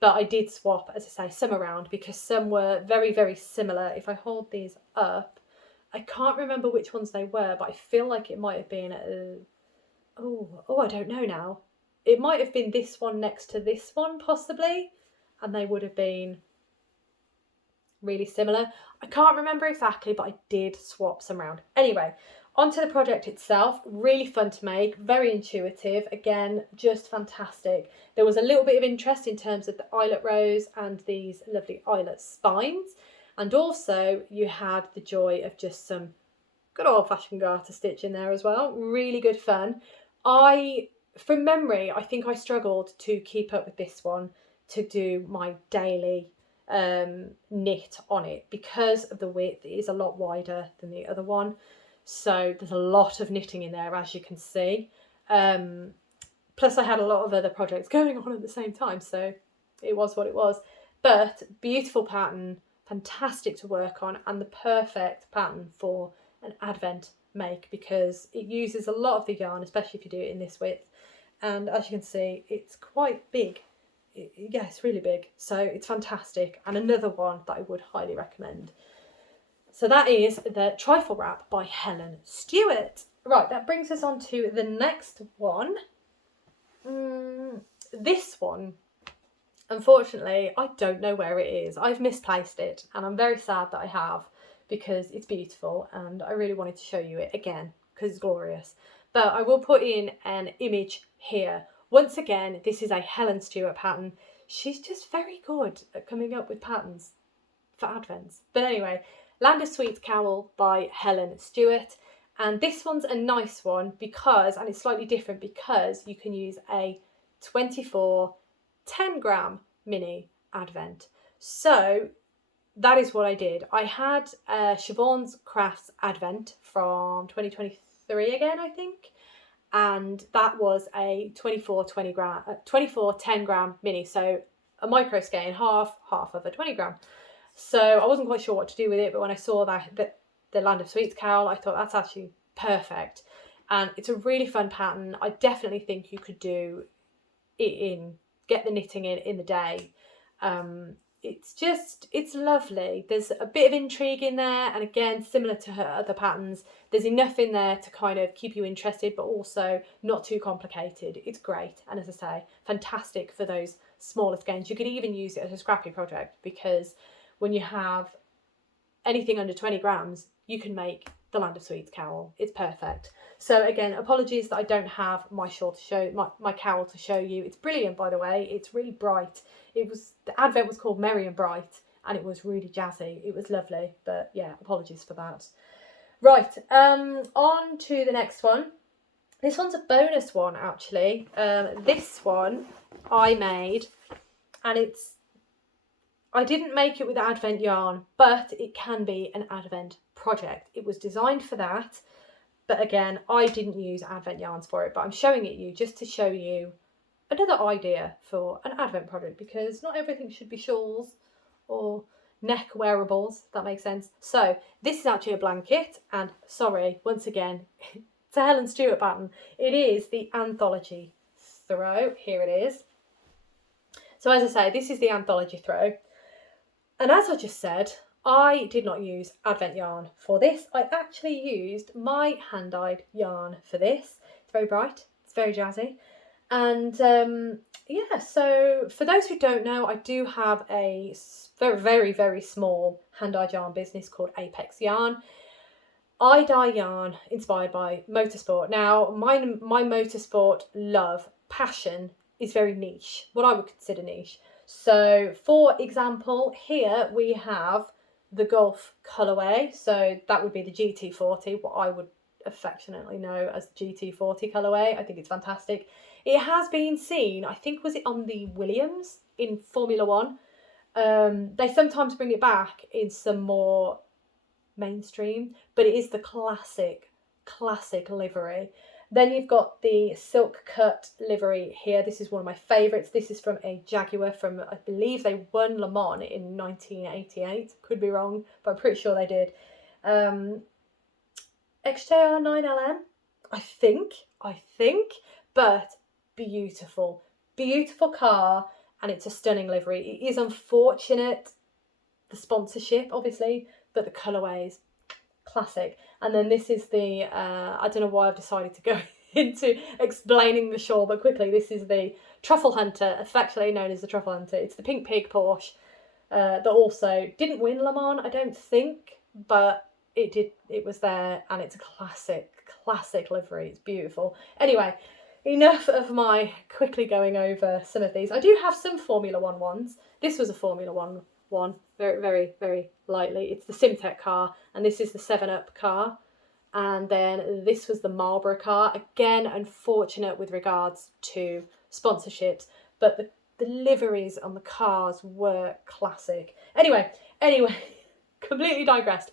But I did swap, as I say, some around because some were very, very similar. If I hold these up, I can't remember which ones they were, but I feel like it might have been, I don't know now. It might have been this one next to this one, possibly, and they would have been really similar. I can't remember exactly, but I did swap some around. Anyway, onto the project itself. Really fun to make, very intuitive. Again, just fantastic. There was a little bit of interest in terms of the eyelet rows and these lovely eyelet spines. And also you had the joy of just some good old-fashioned garter stitch in there as well. Really good fun. I from memory, I think I struggled to keep up with this one to do my daily knit on it because of the width. It is a lot wider than the other one, so there's a lot of knitting in there, as you can see. Plus I had a lot of other projects going on at the same time, so it was what it was. But beautiful pattern, fantastic to work on, and the perfect pattern for an Advent make because it uses a lot of the yarn, especially if you do it in this width. And as you can see, it's quite big. Yeah, it's really big, so it's fantastic, and another one that I would highly recommend. So that is the Trifle Wrap by Helen Stewart. Right, that brings us on to the next one. This one, unfortunately, I don't know where it is. I've misplaced it, and I'm very sad that I have, because it's beautiful and I really wanted to show you it again because it's glorious. But I will put in an image here. Once again, this is a Helen Stewart pattern. She's just very good at coming up with patterns for Advents. But anyway, Land of Sweets Cowl by Helen Stewart. And this one's a nice one because, and it's slightly different because you can use a 24 10-gram mini Advent. So that is what I did. I had Siobhan's Crafts Advent from 2023 again, I think. And that was a 24 10-gram mini, so a micro scale in half of a 20-gram. So I wasn't quite sure what to do with it, but when I saw that the Land of Sweets cowl, I thought that's actually perfect, and it's a really fun pattern. I definitely think you could do it get the knitting in the day. It's lovely. There's a bit of intrigue in there, and again, similar to her other patterns, there's enough in there to kind of keep you interested, but also not too complicated. It's great, and as I say, fantastic for those smaller skeins. You could even use it as a scrappy project, because when you have anything under 20 grams, you can make the Land of Sweets cowl. It's perfect. So again, apologies that I don't have my shawl to show, my cowl to show you. It's brilliant, by the way. It's really bright. The Advent was called Merry and Bright, and it was really jazzy. It was lovely, but yeah, apologies for that. Right, on to the next one. This one's a bonus one, actually. This one I made, and I didn't make it with Advent yarn, but it can be an Advent project. It was designed for that, but again, I didn't use Advent yarns for it, but I'm showing it you just to show you another idea for an Advent project, because not everything should be shawls or neck wearables, if that makes sense. So this is actually a blanket, and sorry, once again, it's a Helen Stewart pattern. It is the Anthology Throw. Here it is. So as I say, this is the Anthology Throw. And as I just said, I did not use Advent yarn for this. I actually used my hand-dyed yarn for this. It's very bright, it's very jazzy. And yeah, so for those who don't know, I do have a very, very, very small hand-dyed yarn business called Apex Yarn. I dye yarn inspired by motorsport. Now, my motorsport love, passion is very niche, what I would consider niche. So for example, here we have the Golf colourway. So that would be the GT40, what I would affectionately know as the GT40 colourway. I think it's fantastic. It has been seen, I think, was it on the Williams in Formula One? They sometimes bring it back in some more mainstream, but it is the classic livery. Then you've got the silk cut livery here. This is one of my favourites. This is from a Jaguar from, I believe they won Le Mans in 1988. Could be wrong, but I'm pretty sure they did. XJR 9LM, I think, but beautiful car, and it's a stunning livery. It is unfortunate, the sponsorship, obviously, but the colourways, classic. And then this is the, I don't know why I've decided to go into explaining the shawl, but quickly, this is the Truffle Hunter, affectionately known as the Truffle Hunter. It's the Pink Pig Porsche that also didn't win Le Mans, I don't think, but it did. It was there, and it's a classic livery. It's beautiful. Anyway, enough of my quickly going over some of these. I do have some Formula One ones. This was a Formula One, very, very, very lightly. It's the Simtek car, and this is the 7-Up car. And then this was the Marlborough car. Again, unfortunate with regards to sponsorships, but the liveries on the cars were classic. Anyway, completely digressed.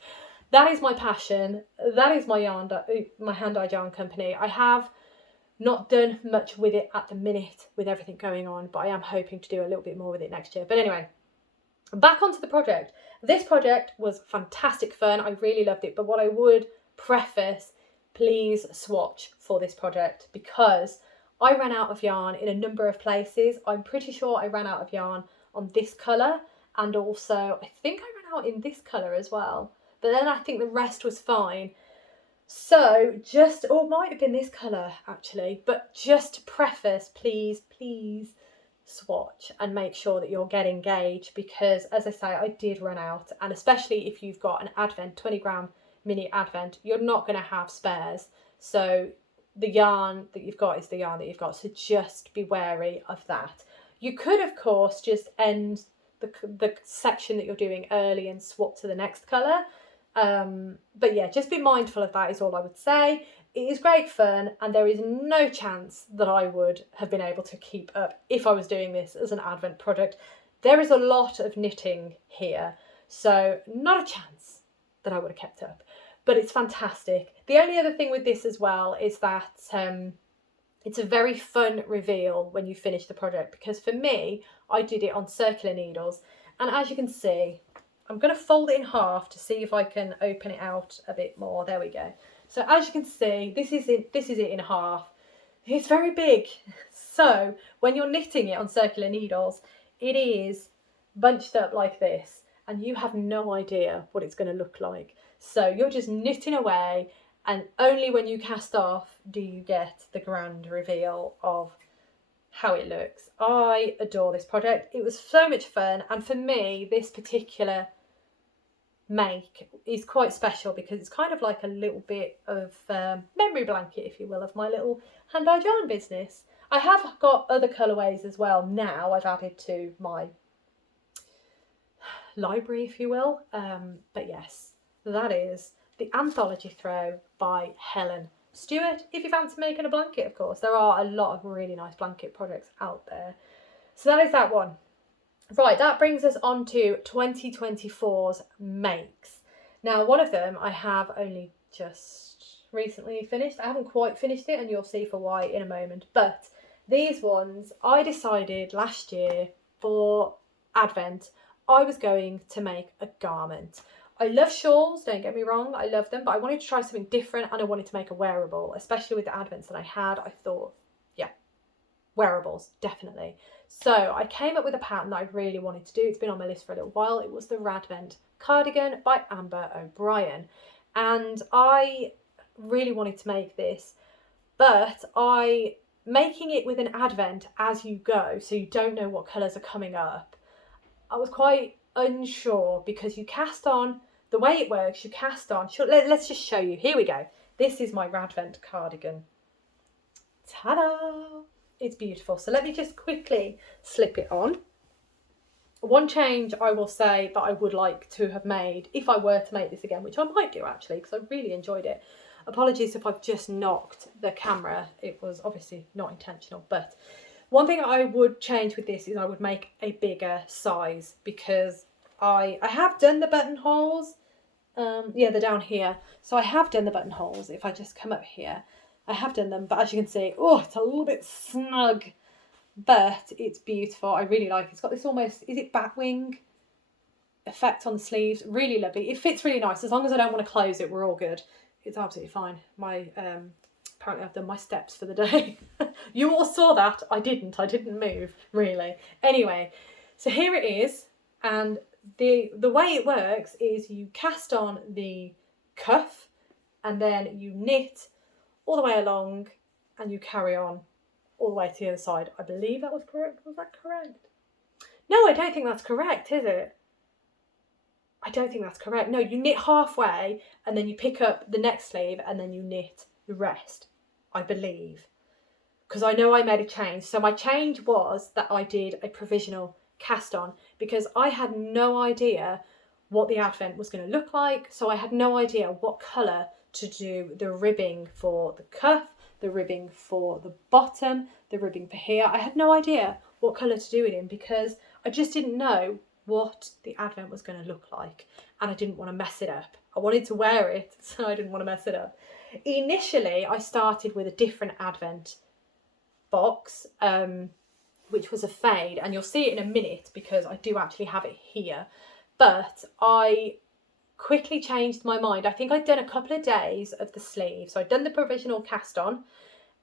That is my passion. That is my hand-dyed yarn company. I have not done much with it at the minute with everything going on, but I am hoping to do a little bit more with it next year. But anyway, back onto the project. This project was fantastic fun. I really loved it. But what I would preface, please swatch for this project, because I ran out of yarn in a number of places. I'm pretty sure I ran out of yarn on this colour, and also I think I ran out in this colour as well. But then I think the rest was fine. So just, or it might have been this colour actually, but just to preface, please swatch and make sure that you're getting gauge, because as I say, I did run out, and especially if you've got an Advent, 20 gram mini Advent, you're not going to have spares. So the yarn that you've got is the yarn that you've got, so just be wary of that. You could of course just end the section that you're doing early and swap to the next colour. But yeah, just be mindful of that is all I would say. It is great fun, and there is no chance that I would have been able to keep up if I was doing this as an Advent project. There is a lot of knitting here, so not a chance that I would have kept up, but it's fantastic. The only other thing with this as well is that it's a very fun reveal when you finish the project, because for me, I did it on circular needles, and as you can see, I'm going to fold it in half to see if I can open it out a bit more. There we go. So as you can see, this is it in half. It's very big. So when you're knitting it on circular needles, it is bunched up like this, and you have no idea what it's going to look like. So you're just knitting away, and only when you cast off do you get the grand reveal of how it looks. I adore this project. It was so much fun, and for me, this particular make is quite special because it's kind of like a little bit of memory blanket, if you will, of my little hand-dyed yarn business. I have got other colourways as well now. I've added to my library, if you will. But yes, that is the Anthology Throw by Helen Stewart. If you fancy making a blanket, of course, there are a lot of really nice blanket projects out there. So that is that one. Right, that brings us on to 2024's makes. Now, one of them I have only just recently finished. I haven't quite finished it, and you'll see for why in a moment. But these ones, I decided last year for Advent, I was going to make a garment. I love shawls, don't get me wrong, I love them, but I wanted to try something different, and I wanted to make a wearable, especially with the Advents that I had. I thought, yeah, wearables, definitely. So I came up with a pattern that I really wanted to do. It's been on my list for a little while. It was the Radvent Cardigan by Amber O'Brien. And I really wanted to make this, but making it with an Advent as you go, so you don't know what colours are coming up, I was quite unsure, because you cast on, the way it works, you cast on, let's just show you. Here we go. This is my Radvent Cardigan. Ta-da! It's beautiful. So let me just quickly slip it on. One change I will say that I would like to have made if I were to make this again, which I might do actually, because I really enjoyed it. Apologies if I've just knocked the camera. It was obviously not intentional, but one thing I would change with this is I would make a bigger size, because I have done the buttonholes. Yeah, they're down here. So I have done the buttonholes. If I just come up here, I have done them, but as you can see, oh, it's a little bit snug, but it's beautiful. I really like it. It's got this almost, is it batwing effect on the sleeves? Really lovely. It fits really nice. As long as I don't want to close it, we're all good. It's absolutely fine. My apparently I've done my steps for the day. You all saw that. I didn't move, really. Anyway, so here it is, and the way it works is you cast on the cuff, and then you knit all the way along, and you carry on all the way to the other side. I believe that was correct. Was that correct? No, I don't think that's correct, is it? I don't think that's correct. No, you knit halfway, and then you pick up the next sleeve, and then you knit the rest, I believe. Because I know I made a change. So my change was that I did a provisional cast on, because I had no idea what the Advent was going to look like. So I had no idea what colour to do the ribbing for the cuff, the ribbing for the bottom, the ribbing for here. I had no idea what colour to do it in because I just didn't know what the Advent was going to look like, and I didn't want to mess it up. I wanted to wear it, so I didn't want to mess it up. Initially, I started with a different Advent box, which was a fade, and you'll see it in a minute because I do actually have it here. But I quickly changed my mind. I think I'd done a couple of days of the sleeve. So I'd done the provisional cast on,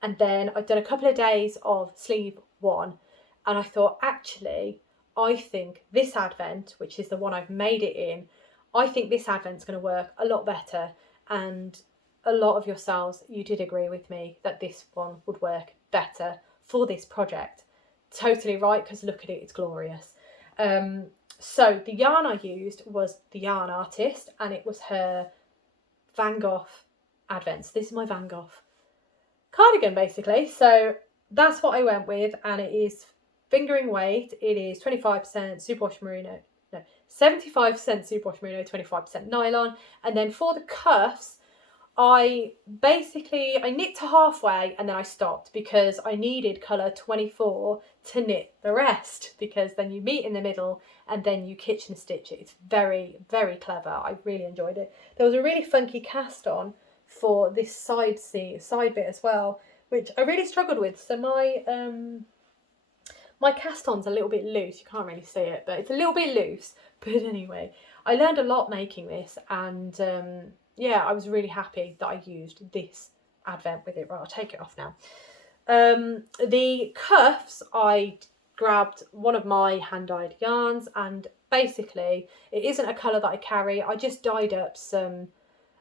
and then I'd done a couple of days of sleeve 1, and I thought, actually, I think this Advent, which is the one I've made it in, I think this Advent's going to work a lot better. And a lot of yourselves, you did agree with me that this one would work better for this project. Totally right, because look at it, it's glorious. So the yarn I used was the Yarn Artist, and it was her Van Gogh Advents. This is my Van Gogh cardigan, basically. So that's what I went with, and it is fingering weight. It is 25% superwash merino, no, 75% superwash merino, 25% nylon. And then for the cuffs, I knit to halfway and then I stopped because I needed colour 24 to knit the rest, because then you meet in the middle and then you kitchen stitch it. It's very, very clever. I really enjoyed it. There was a really funky cast on for this side bit as well, which I really struggled with. So my cast on's a little bit loose. You can't really see it, but it's a little bit loose. But anyway, I learned a lot making this, and yeah, I was really happy that I used this Advent with it. Right, I'll take it off now. The cuffs, I grabbed one of my hand-dyed yarns, and basically it isn't a colour that I carry. I just dyed up some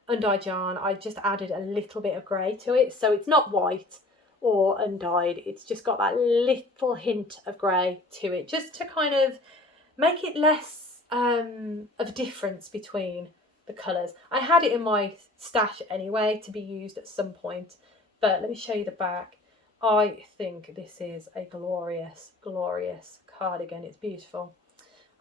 undyed yarn. I just added a little bit of grey to it, so it's not white or undyed. It's just got that little hint of grey to it, just to kind of make it less of a difference between the colours. I had it in my stash anyway to be used at some point, but let me show you the back. I think this is a glorious, glorious cardigan. It's beautiful.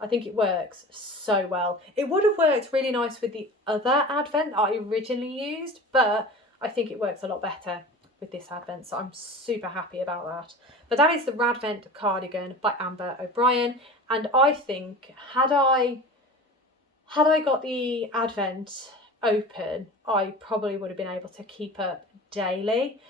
I think it works so well. It would have worked really nice with the other Advent that I originally used, but I think it works a lot better with this Advent, so I'm super happy about that. But that is the Radvent Cardigan by Amber O'Brien, and I think had I got the Advent open, I probably would have been able to keep up daily,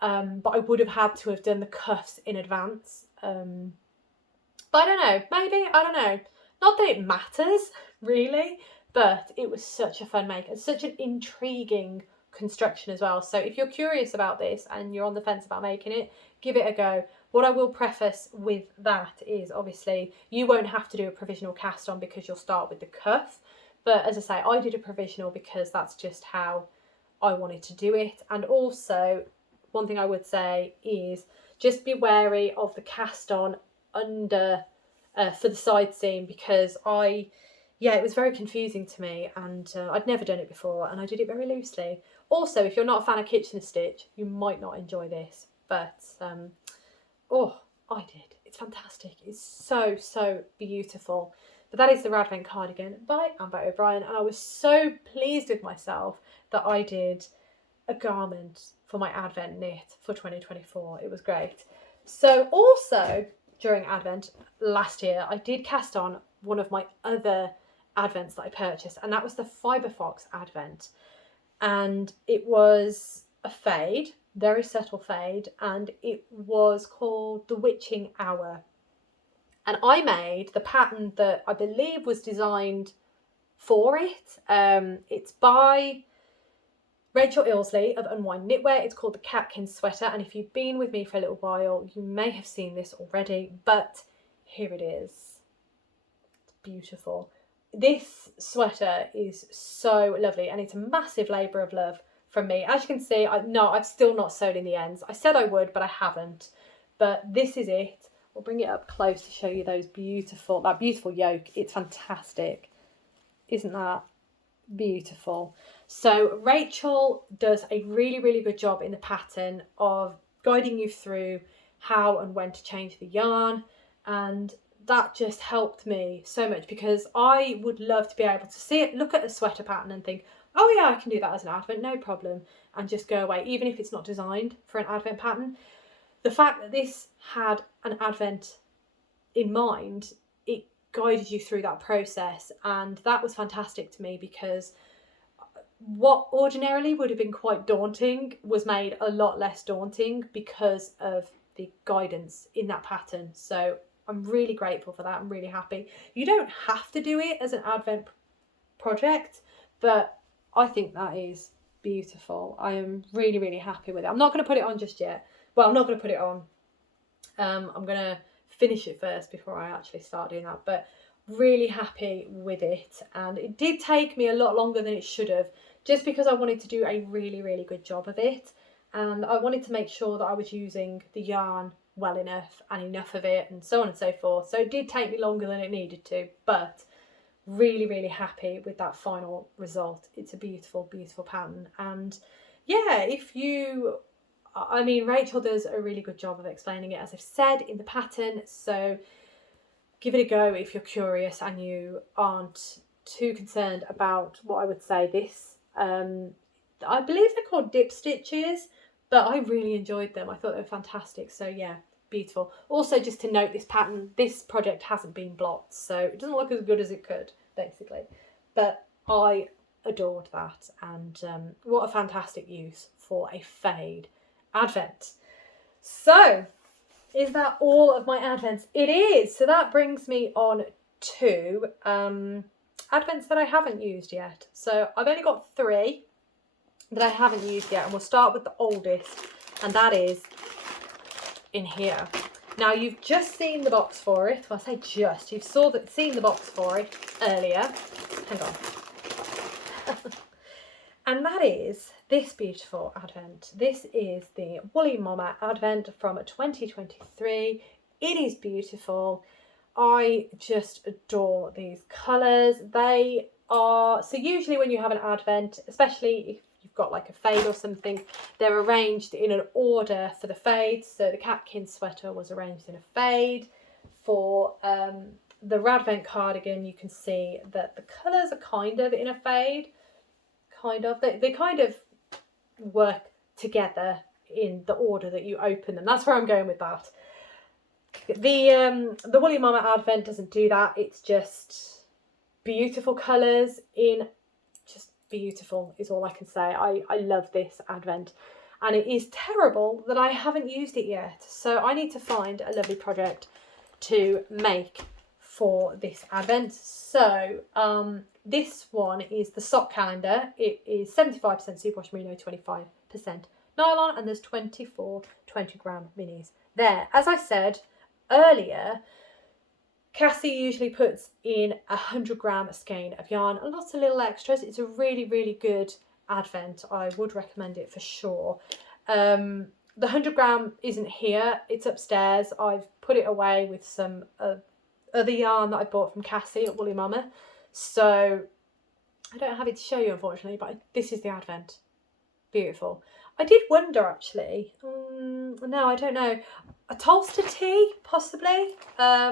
but I would have had to have done the cuffs in advance. But I don't know, maybe, I don't know. Not that it matters, really, but it was such a fun make and such an intriguing construction as well. So if you're curious about this and you're on the fence about making it, give it a go. What I will preface with that is, obviously, you won't have to do a provisional cast on because you'll start with the cuff. But as I say, I did a provisional because that's just how I wanted to do it. And also, one thing I would say is just be wary of the cast on under for the side seam, because it was very confusing to me, and I'd never done it before, and I did it very loosely. Also, if you're not a fan of kitchen stitch, you might not enjoy this, but I did. It's fantastic. It's so, so beautiful. But that is the Radvent Cardigan by Amber O'Brien, and I was so pleased with myself that I did a garment for my Advent knit for 2024. It was great. So also during Advent last year, I did cast on one of my other Advents that I purchased, and that was the Fibre Fox Advent. And it was a fade, very subtle fade, and it was called The Witching Hour. And I made the pattern that I believe was designed for it. It's by Rachel Ilsley of Unwind Knitwear. It's called the Catkins Sweater, and if you've been with me for a little while, you may have seen this already, but here it is. It's beautiful. This sweater is so lovely, and it's a massive labour of love from me. As you can see, I've still not sewed in the ends. I said I would, but I haven't. But this is it. We'll bring it up close to show you that beautiful yoke. It's fantastic. Isn't that beautiful? So Rachel does a really, really good job in the pattern of guiding you through how and when to change the yarn, and that just helped me so much, because I would love to be able to see it, look at the sweater pattern and think, oh yeah, I can do that as an advent, no problem, and just go away, even if it's not designed for an advent pattern. The fact that this had an advent in mind, it guided you through that process, and that was fantastic to me, because what ordinarily would have been quite daunting was made a lot less daunting because of the guidance in that pattern. So I'm really grateful for that. I'm really happy. You don't have to do it as an advent project, but I think that is beautiful. I am really, really happy with it. I'm not going to put it on just yet. Well, I'm not going to put it on. I'm going to finish it first before I actually start doing that, but really happy with it. And it did take me a lot longer than it should have, just because I wanted to do a really, really good job of it. And I wanted to make sure that I was using the yarn well enough and enough of it, and so on and so forth. So it did take me longer than it needed to, but really, really happy with that final result. It's a beautiful, beautiful pattern. And yeah, I mean, Rachel does a really good job of explaining it, as I've said, in the pattern. So give it a go if you're curious and you aren't too concerned about what I would say this. I believe they're called dip stitches, but I really enjoyed them. I thought they were fantastic. So yeah, beautiful. Also, just to note, this project hasn't been blocked, so it doesn't look as good as it could, basically. But I adored that, and what a fantastic use for a fade advent. So is that all of my advents? It is. So that brings me on to advents that I haven't used yet. So I've only got 3 that I haven't used yet, and we'll start with the oldest, and that is in here. Now, you've just seen the box for it. Well, I say just, you've seen the box for it earlier. Hang on. And that is this beautiful advent. This is the Woolly Mama advent from 2023. It is beautiful. I just adore these colours. They are, so usually when you have an advent, especially if you've got like a fade or something, they're arranged in an order for the fades. So the Catkins Sweater was arranged in a fade. For the Radvent Cardigan, you can see that the colours are kind of in a fade. They kind of work together in the order that you open them. That's where I'm going with that. The Woolly Mama advent doesn't do that. It's just beautiful colours in, just beautiful is all I can say. I love this advent, and it is terrible that I haven't used it yet. So I need to find a lovely project to make for this advent. So this one is the sock calendar. It is 75% superwash merino, 25% nylon, and there's 24 20-gram minis there. As I said earlier, Cassie usually puts in 100-gram skein of yarn and lots of little extras. It's a really, really good advent. I would recommend it for sure. The 100-gram isn't here, it's upstairs. I've put it away with some other yarn that I bought from Cassie at Woolly Mama. So I don't have it to show you, unfortunately, but this is the advent. Beautiful. I did wonder, actually, no, I don't know, a Tolster tee, possibly. I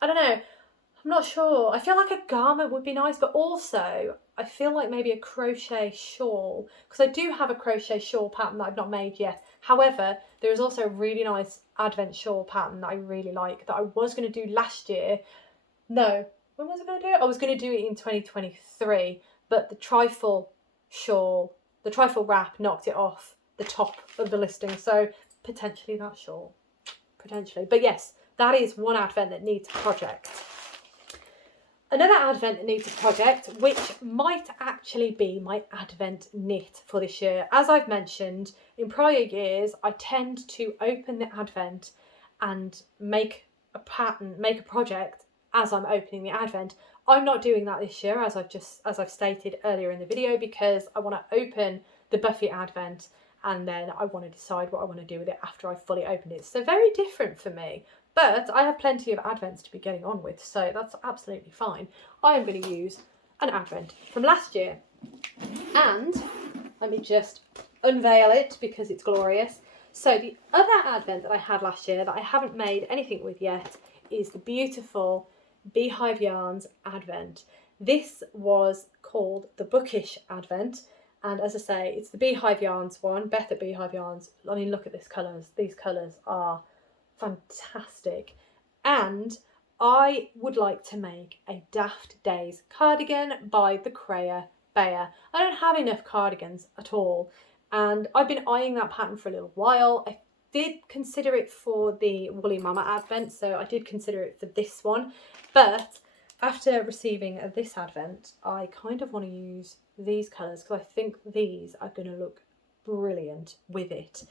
don't know, I'm not sure. I feel like a garment would be nice, but also I feel like maybe a crochet shawl, because I do have a crochet shawl pattern that I've not made yet. However, there is also a really nice advent shawl pattern that I really like that I was going to do last year. No, when was I going to do it? I was going to do it in 2023, but the Trifle Wrap knocked it off the top of the listing. So potentially that shawl, potentially. But yes, that is one advent that needs a project. Another advent that needs a project, which might actually be my advent knit for this year. As I've mentioned, in prior years, I tend to open the advent and make a project as I'm opening the advent. I'm not doing that this year, as I've stated earlier in the video, because I want to open the Buffy advent and then I want to decide what I want to do with it after I've fully opened it. So very different for me. But I have plenty of advents to be getting on with, so that's absolutely fine. I am going to use an advent from last year. And let me just unveil it because it's glorious. So the other advent that I had last year that I haven't made anything with yet is the beautiful Beehive Yarns advent. This was called the Bookish Advent. And as I say, it's the Beehive Yarns one, Beth at Beehive Yarns. I mean, look at these colours. These colours are fantastic. And I would like to make a Daft Days cardigan by the Crayer Bayer. I don't have enough cardigans at all. And I've been eyeing that pattern for a little while. I did consider it for the Woolly Mama Advent, so I did consider it for this one. But after receiving this Advent, I kind of want to use these colours because I think these are going to look brilliant with it.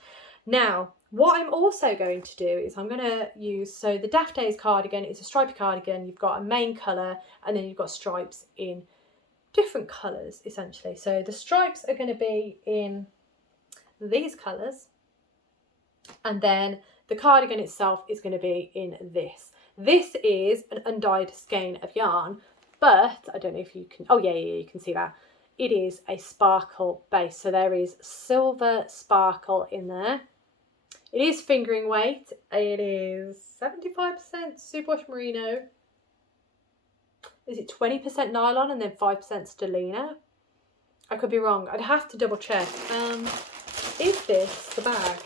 Now, what I'm also going to do is I'm going to use, so the Daft Days cardigan is a stripy cardigan. You've got a main colour and then you've got stripes in different colours essentially. So the stripes are going to be in these colours, and then the cardigan itself is going to be in this. This is an undyed skein of yarn, but I don't know if you can, oh yeah, you can see that. It is a sparkle base, so there is silver sparkle in there. It is fingering weight. It is 75% superwash merino. Is it 20% nylon and then 5% stellina? I could be wrong. I'd have to double check. Is this the bag?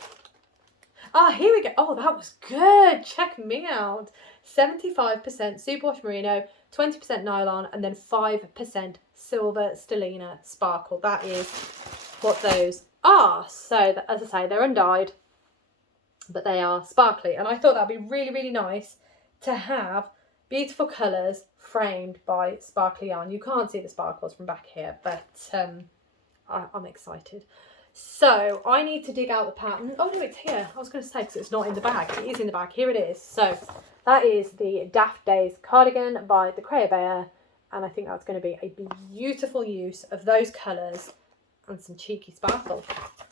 Ah, here we go. Oh, that was good. Check me out. 75% superwash merino, 20% nylon, and then 5% silver stellina sparkle. That is what those are. So, as I say, they're undyed, but they are sparkly. And I thought that'd be really, really nice to have beautiful colours framed by sparkly yarn. You can't see the sparkles from back here, but I'm excited. So I need to dig out the pattern. Oh no, it's here. I was going to say because it's not in the bag. It is in the bag. Here it is. So that is the Daft Days cardigan by the Crayer Bayer, and I think that's going to be a beautiful use of those colours and some cheeky sparkle.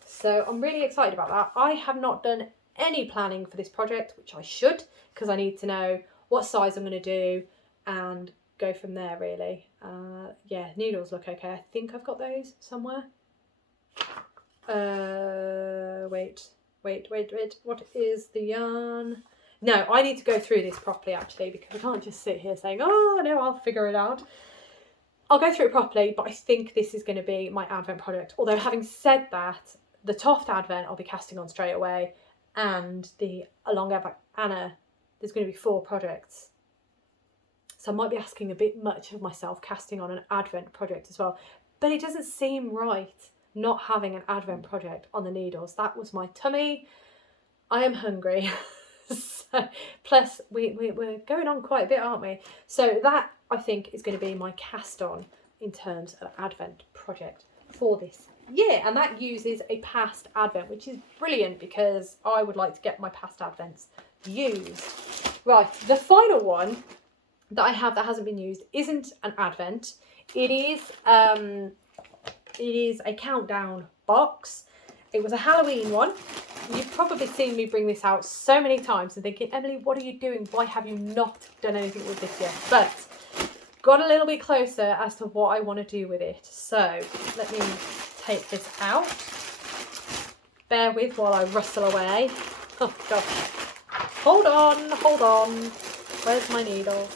So I'm really excited about that. I have not done any planning for this project, which I should, because I need to know what size I'm going to do and go from there really. Yeah, needles look okay. I think I've got those somewhere. Wait. What is the yarn? No, I need to go through this properly actually, because I can't just sit here saying, oh no, I'll figure it out. I'll go through it properly, but I think this is going to be my Advent project. Although having said that, the Toft Advent I'll be casting on straight away, and the Along Anna, there's going to be 4 projects. So I might be asking a bit much of myself casting on an Advent project as well. But it doesn't seem right not having an Advent project on the needles. That was my tummy. I am hungry. So, plus we're going on quite a bit, aren't we? So that I think is going to be my cast on in terms of Advent project for this year. And that uses a past Advent, which is brilliant because I would like to get my past Advents used. Right, the final one that I have that hasn't been used isn't an Advent. It is a countdown box. It was a Halloween one. You've probably seen me bring this out so many times and thinking, Emily, what are you doing? Why have you not done anything with this yet? But got a little bit closer as to what I want to do with it. So let me take this out. Bear with while I rustle away. Oh gosh. Hold on. Where's my needle?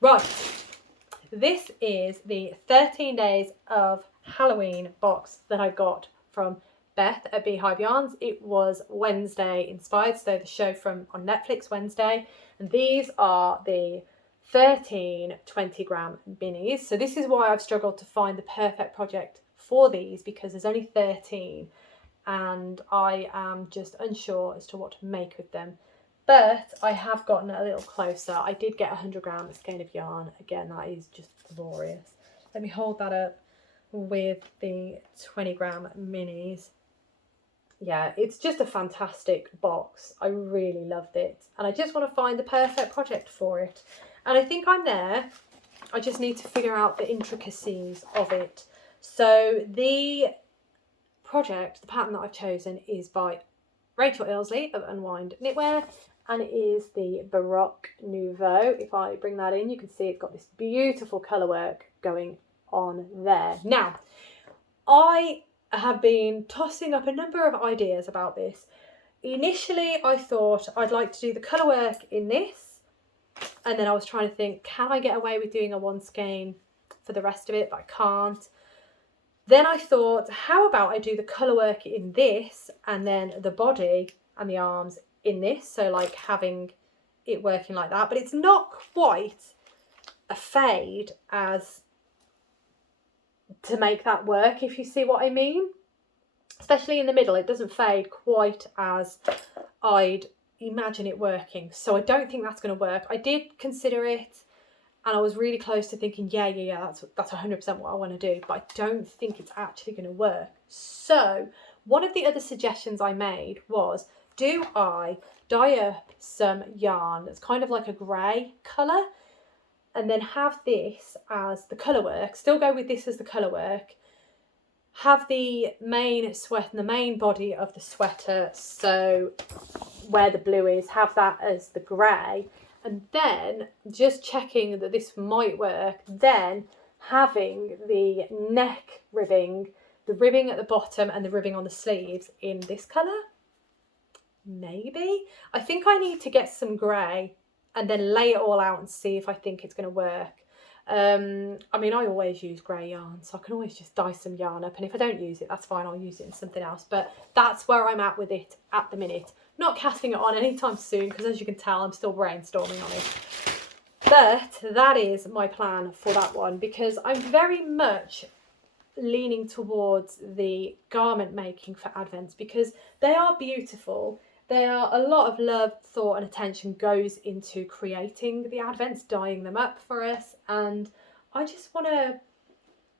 Right. This is the 13 Days of Halloween box that I got from Beth at Beehive Yarns. It was Wednesday inspired, so the show from on Netflix Wednesday. And these are the 13 20-gram minis. So this is why I've struggled to find the perfect project for these, because there's only 13 and I am just unsure as to what to make with them. But I have gotten a little closer. I did get 100-gram skein of yarn. Again, that is just glorious. Let me hold that up with the 20-gram minis. Yeah, it's just a fantastic box. I really loved it. And I just want to find the perfect project for it. And I think I'm there. I just need to figure out the intricacies of it. So the project, the pattern that I've chosen is by Rachel Ilsley of Unwind Knitwear. And it is the Baroque Nouveau. If I bring that in, you can see it's got this beautiful colour work going on there. Now, I have been tossing up a number of ideas about this. Initially, I thought I'd like to do the colour work in this. And then I was trying to think, can I get away with doing a 1 skein for the rest of it, but I can't. Then I thought, how about I do the colour work in this and then the body and the arms in this, so like having it working like that, but it's not quite a fade as to make that work, if you see what I mean. Especially in the middle, it doesn't fade quite as I'd imagine it working, so I don't think that's going to work. I did consider it, and I was really close to thinking, yeah, that's 100% what I want to do, but I don't think it's actually going to work. So one of the other suggestions I made was, do I dye up some yarn that's kind of like a grey colour, and then have this as the colour work, still go with this as the colour work, have the main sweater and the main body of the sweater, so where the blue is, have that as the grey, and then just checking that this might work, then having the neck ribbing, the ribbing at the bottom and the ribbing on the sleeves in this colour. Maybe. I think I need to get some grey and then lay it all out and see if I think it's going to work. I mean, I always use grey yarn, so I can always just dye some yarn up, and if I don't use it, that's fine, I'll use it in something else. But that's where I'm at with it at the minute. Not casting it on anytime soon, because as you can tell, I'm still brainstorming on it. But that is my plan for that one, because I'm very much leaning towards the garment making for Advents, because they are beautiful. There are a lot of love, thought and attention goes into creating the Advents, dyeing them up for us, and I just want to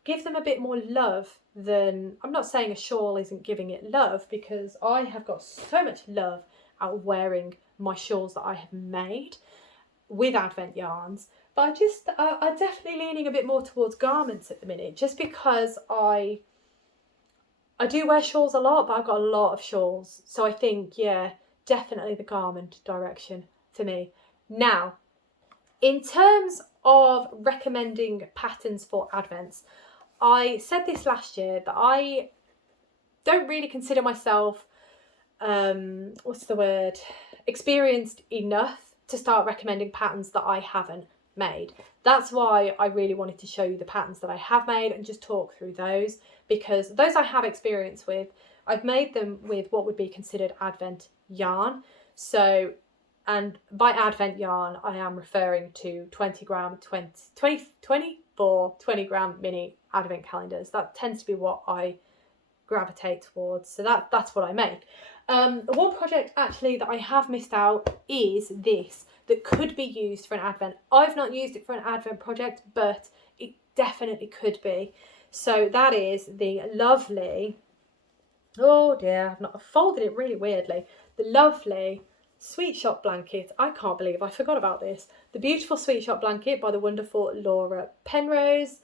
give them a bit more love than, I'm not saying a shawl isn't giving it love, because I have got so much love out of wearing my shawls that I have made with Advent yarns, but I'm definitely leaning a bit more towards garments at the minute, just because I do wear shawls a lot, but I've got a lot of shawls. So I think, yeah, definitely the garment direction for me. Now, in terms of recommending patterns for Advents, I said this last year that I don't really consider myself, experienced enough to start recommending patterns that I haven't made. That's why I really wanted to show you the patterns that I have made and just talk through those, because those I have experience with. I've made them with what would be considered Advent yarn. So, and by Advent yarn, I am referring to 24 20 gram mini Advent calendars. That tends to be what I gravitate towards. So that's what I make. One project actually that I have missed out is this, that could be used for an Advent. I've not used it for an Advent project, but it definitely could be. So that is the lovely, oh dear, I've folded it really weirdly, the lovely Sweet Shop blanket. I can't believe I forgot about this. The beautiful Sweet Shop blanket by the wonderful Laura Penrose.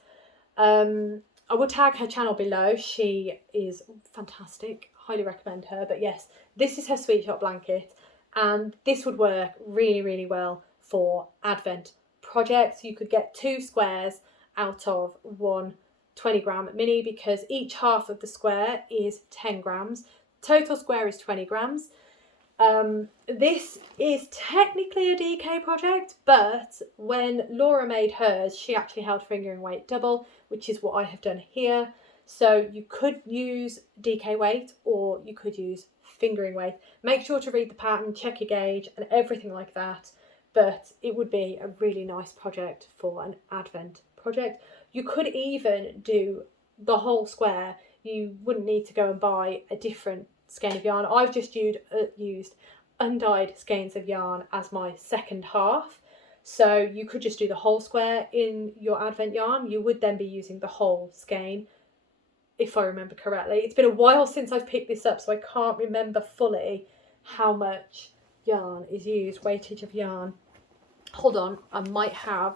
I will tag her channel below. She is fantastic. Highly recommend her. But yes, this is her Sweet Shop blanket, and this would work really, really well for Advent projects. You could get 2 squares out of one 20 gram mini, because each half of the square is 10 grams. Total square is 20 grams. This is technically a DK project, but when Laura made hers, she actually held fingering weight double, which is what I have done here. So you could use DK weight or you could use fingering weight. Make sure to read the pattern, check your gauge and everything like that, but it would be a really nice project for an Advent project. You could even do the whole square. You wouldn't need to go and buy a different skein of yarn. I've just used undyed skeins of yarn as my second half. So you could just do the whole square in your Advent yarn. You would then be using the whole skein, if I remember correctly. It's been a while since I've picked this up, so I can't remember fully how much yarn is used, weightage of yarn. Hold on, I might have...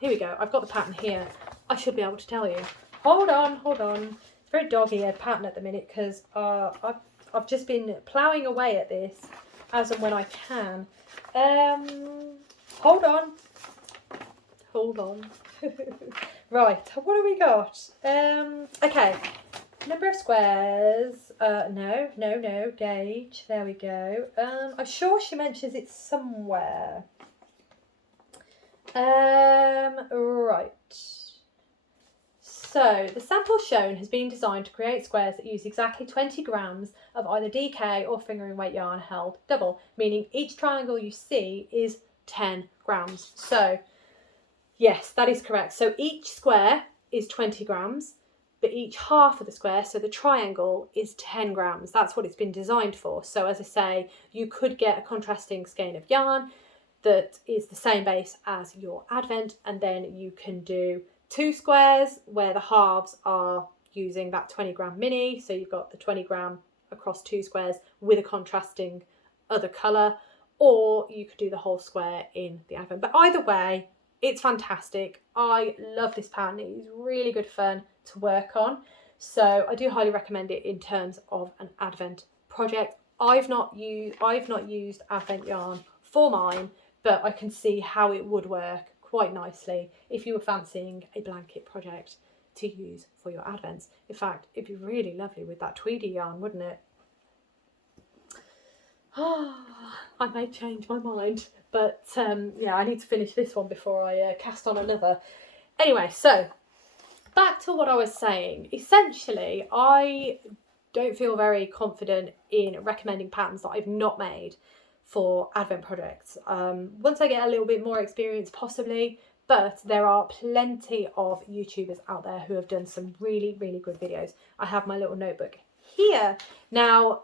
here we go. I've got the pattern here. I should be able to tell you. Hold on. It's very dog-eared pattern at the minute, because I've just been ploughing away at this as and when I can. Hold on. Right, what have we got? Okay, number of squares. No, gauge. There we go. I'm sure she mentions it somewhere. Right. So the sample shown has been designed to create squares that use exactly 20 grams of either DK or fingering weight yarn held double, meaning each triangle you see is 10 grams. So yes, that is correct. So each square is 20 grams, but each half of the square, so the triangle, is 10 grams. That's what it's been designed for. So as I say, you could get a contrasting skein of yarn that is the same base as your Advent, and then you can do 2 squares where the halves are using that 20 gram mini. So you've got the 20 gram across 2 squares with a contrasting other colour, or you could do the whole square in the Advent. But either way, it's fantastic. I love this pattern. It is really good fun to work on. So I do highly recommend it in terms of an Advent project. I've not used Advent yarn for mine, but I can see how it would work quite nicely if you were fancying a blanket project to use for your Advents. In fact, it'd be really lovely with that Tweedy yarn, wouldn't it? I may change my mind, but yeah, I need to finish this one before I cast on another. Anyway, so back to what I was saying. Essentially, I don't feel very confident in recommending patterns that I've not made for Advent projects. Once I get a little bit more experience, possibly, but there are plenty of YouTubers out there who have done some really, really good videos. I have my little notebook here. Now,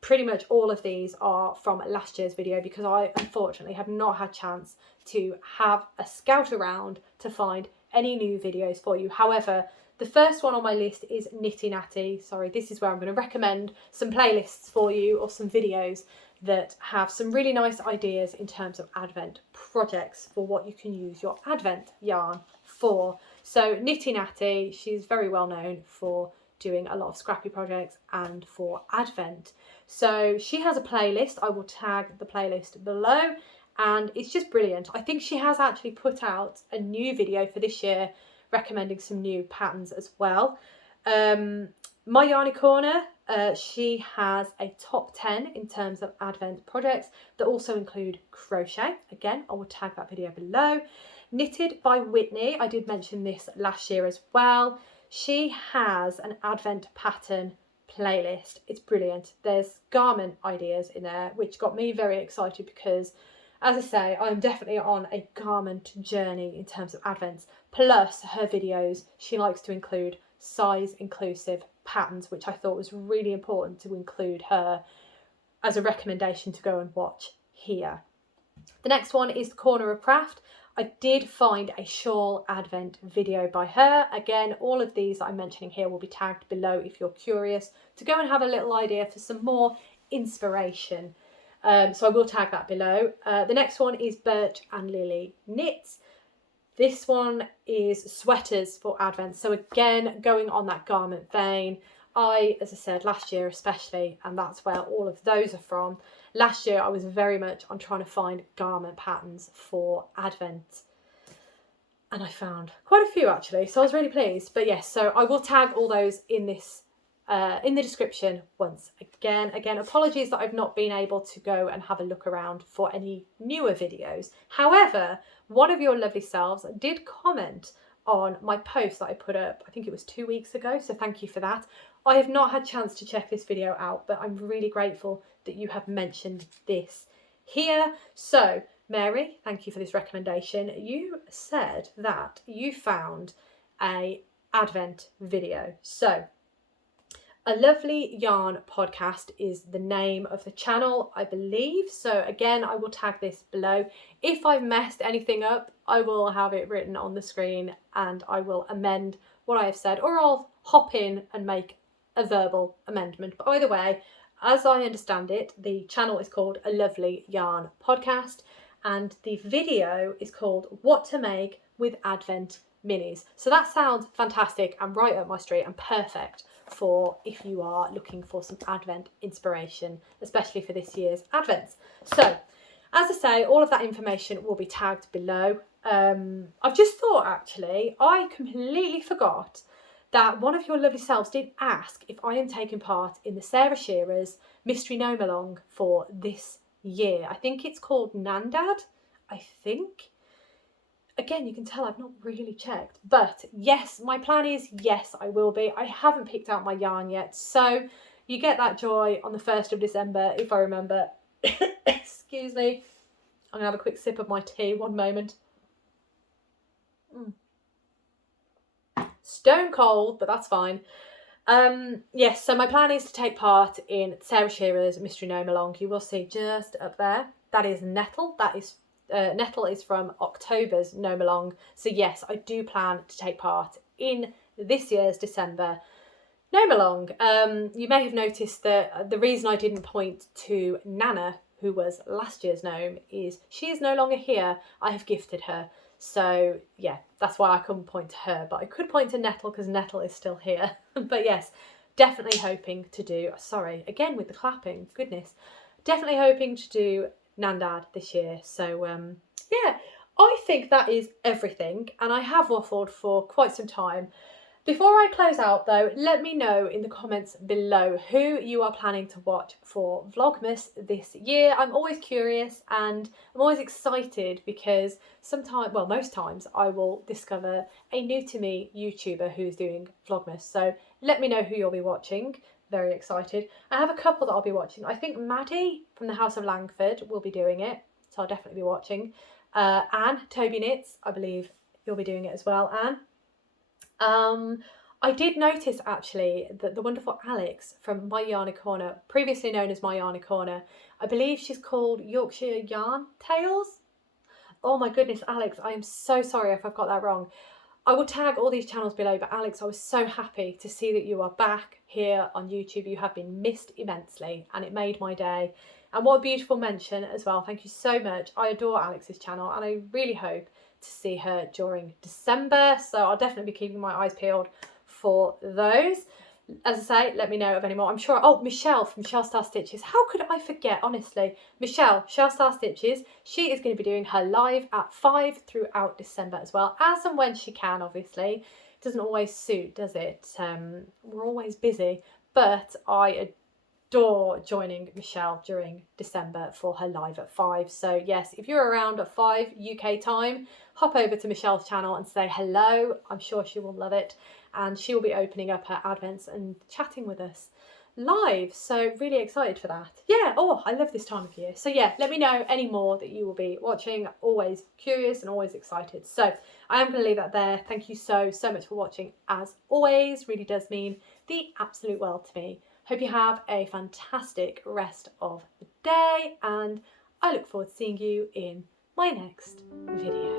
pretty much all of these are from last year's video because I unfortunately have not had chance to have a scout around to find any new videos for you. However, the first one on my list is Nitty Natty. Sorry, this is where I'm going to recommend some playlists for you or some videos that have some really nice ideas in terms of Advent projects for what you can use your Advent yarn for. So Nitty Natty, she's very well known for doing a lot of scrappy projects and for Advent. So she has a playlist. I will tag the playlist below, and it's just brilliant. I think she has actually put out a new video for this year recommending some new patterns as well. My Yarny Corner, she has a top 10 in terms of Advent projects that also include crochet. Again, I will tag that video below. Knitted by Whitney, I did mention this last year as well. She has an Advent pattern playlist. It's brilliant. There's garment ideas in there, which got me very excited because, as I say, I'm definitely on a garment journey in terms of Advents. Plus, her videos, she likes to include size inclusive patterns, which I thought was really important to include her as a recommendation to go and watch here. The next one is the Corner of Craft. I did find a shawl Advent video by her. Again, all of these that I'm mentioning here will be tagged below if you're curious to go and have a little idea for some more inspiration. So I will tag that below. The next one is Birch and Lily Knits. This one is sweaters for Advent. So again, going on that garment vein, as I said, last year especially, and that's where all of those are from. Last year, I was very much on trying to find garment patterns for Advent. And I found quite a few actually, so I was really pleased. But yes, so I will tag all those in this in the description once again. Again, apologies that I've not been able to go and have a look around for any newer videos. However, one of your lovely selves did comment on my post that I put up, I think it was 2 weeks ago, so thank you for that. I have not had a chance to check this video out, but I'm really grateful that you have mentioned this here. So, Mary, thank you for this recommendation. You said that you found a Advent video. So, A Lovely Yarn Podcast is the name of the channel, I believe. So again, I will tag this below. If I've messed anything up, I will have it written on the screen and I will amend what I have said, or I'll hop in and make a verbal amendment. But either way, as I understand it, the channel is called A Lovely Yarn Podcast and the video is called What to Make with Advent Minis. So that sounds fantastic and right up my street and perfect for if you are looking for some Advent inspiration, especially for this year's Advents. So, as I say, all of that information will be tagged below. I've just thought, actually, I completely forgot that one of your lovely selves did ask if I am taking part in the Sarah Shearer's Mystery Gnome Along for this year. I think it's called Nandad, I think. again, you can tell I've not really checked. But yes, my plan is, yes, I will be. I haven't picked out my yarn yet. So you get that joy on the 1st of December, if I remember. Excuse me. I'm going to have a quick sip of my tea. One moment. Stone cold, but that's fine. Yes, so my plan is to take part in Sarah Shearer's Mystery Gnome Along. You will see just up there. That is Nettle. That is Nettle is from October's Gnome Along. So yes, I do plan to take part in this year's December Gnome Along. You may have noticed that the reason I didn't point to Nana, who was last year's gnome, is she is no longer here. I have gifted her. So yeah, that's why I couldn't point to her, but I could point to Nettle because Nettle is still here. But yes, definitely hoping to do, sorry, again with the clapping, goodness, definitely hoping to do Nandad this year. So yeah, I think that is everything, and I have waffled for quite some time. Before I close out though, let me know in the comments below who you are planning to watch for Vlogmas this year. I'm always curious and I'm always excited because sometimes, well, most times I will discover a new to me YouTuber who's doing Vlogmas. So let me know who you'll be watching. Very excited. I have a couple that I'll be watching. I think Maddie from the House of Langford will be doing it, so I'll definitely be watching. Anne, Toby Knits, I believe you'll be doing it as well, Anne. I did notice actually that the wonderful Alex from My Yarny Corner, previously known as My Yarny Corner, I believe she's called Yorkshire Yarn Tales. Oh my goodness, Alex, I am so sorry if I've got that wrong. I will tag all these channels below, but Alex, I was so happy to see that you are back here on YouTube. You have been missed immensely and it made my day. And what a beautiful mention as well. Thank you so much. I adore Alex's channel and I really hope to see her during December. So I'll definitely be keeping my eyes peeled for those. As I say, let me know of any more. I'm sure, oh, Michelle from Shell Star Stitches. How could I forget, honestly? Michelle, Shell Star Stitches, she is going to be doing her live at 5 throughout December as well, as and when she can, obviously. It doesn't always suit, does it? We're always busy, but I adore joining Michelle during December for her live at 5. So yes, if you're around at 5 UK time, hop over to Michelle's channel and say hello. I'm sure she will love it. And she will be opening up her advents and chatting with us live. So really excited for that. Yeah, oh, I love this time of year. So yeah, let me know any more that you will be watching. Always curious and always excited. So I am going to leave that there. Thank you so much for watching. As always, really does mean the absolute world to me. Hope you have a fantastic rest of the day and I look forward to seeing you in my next video.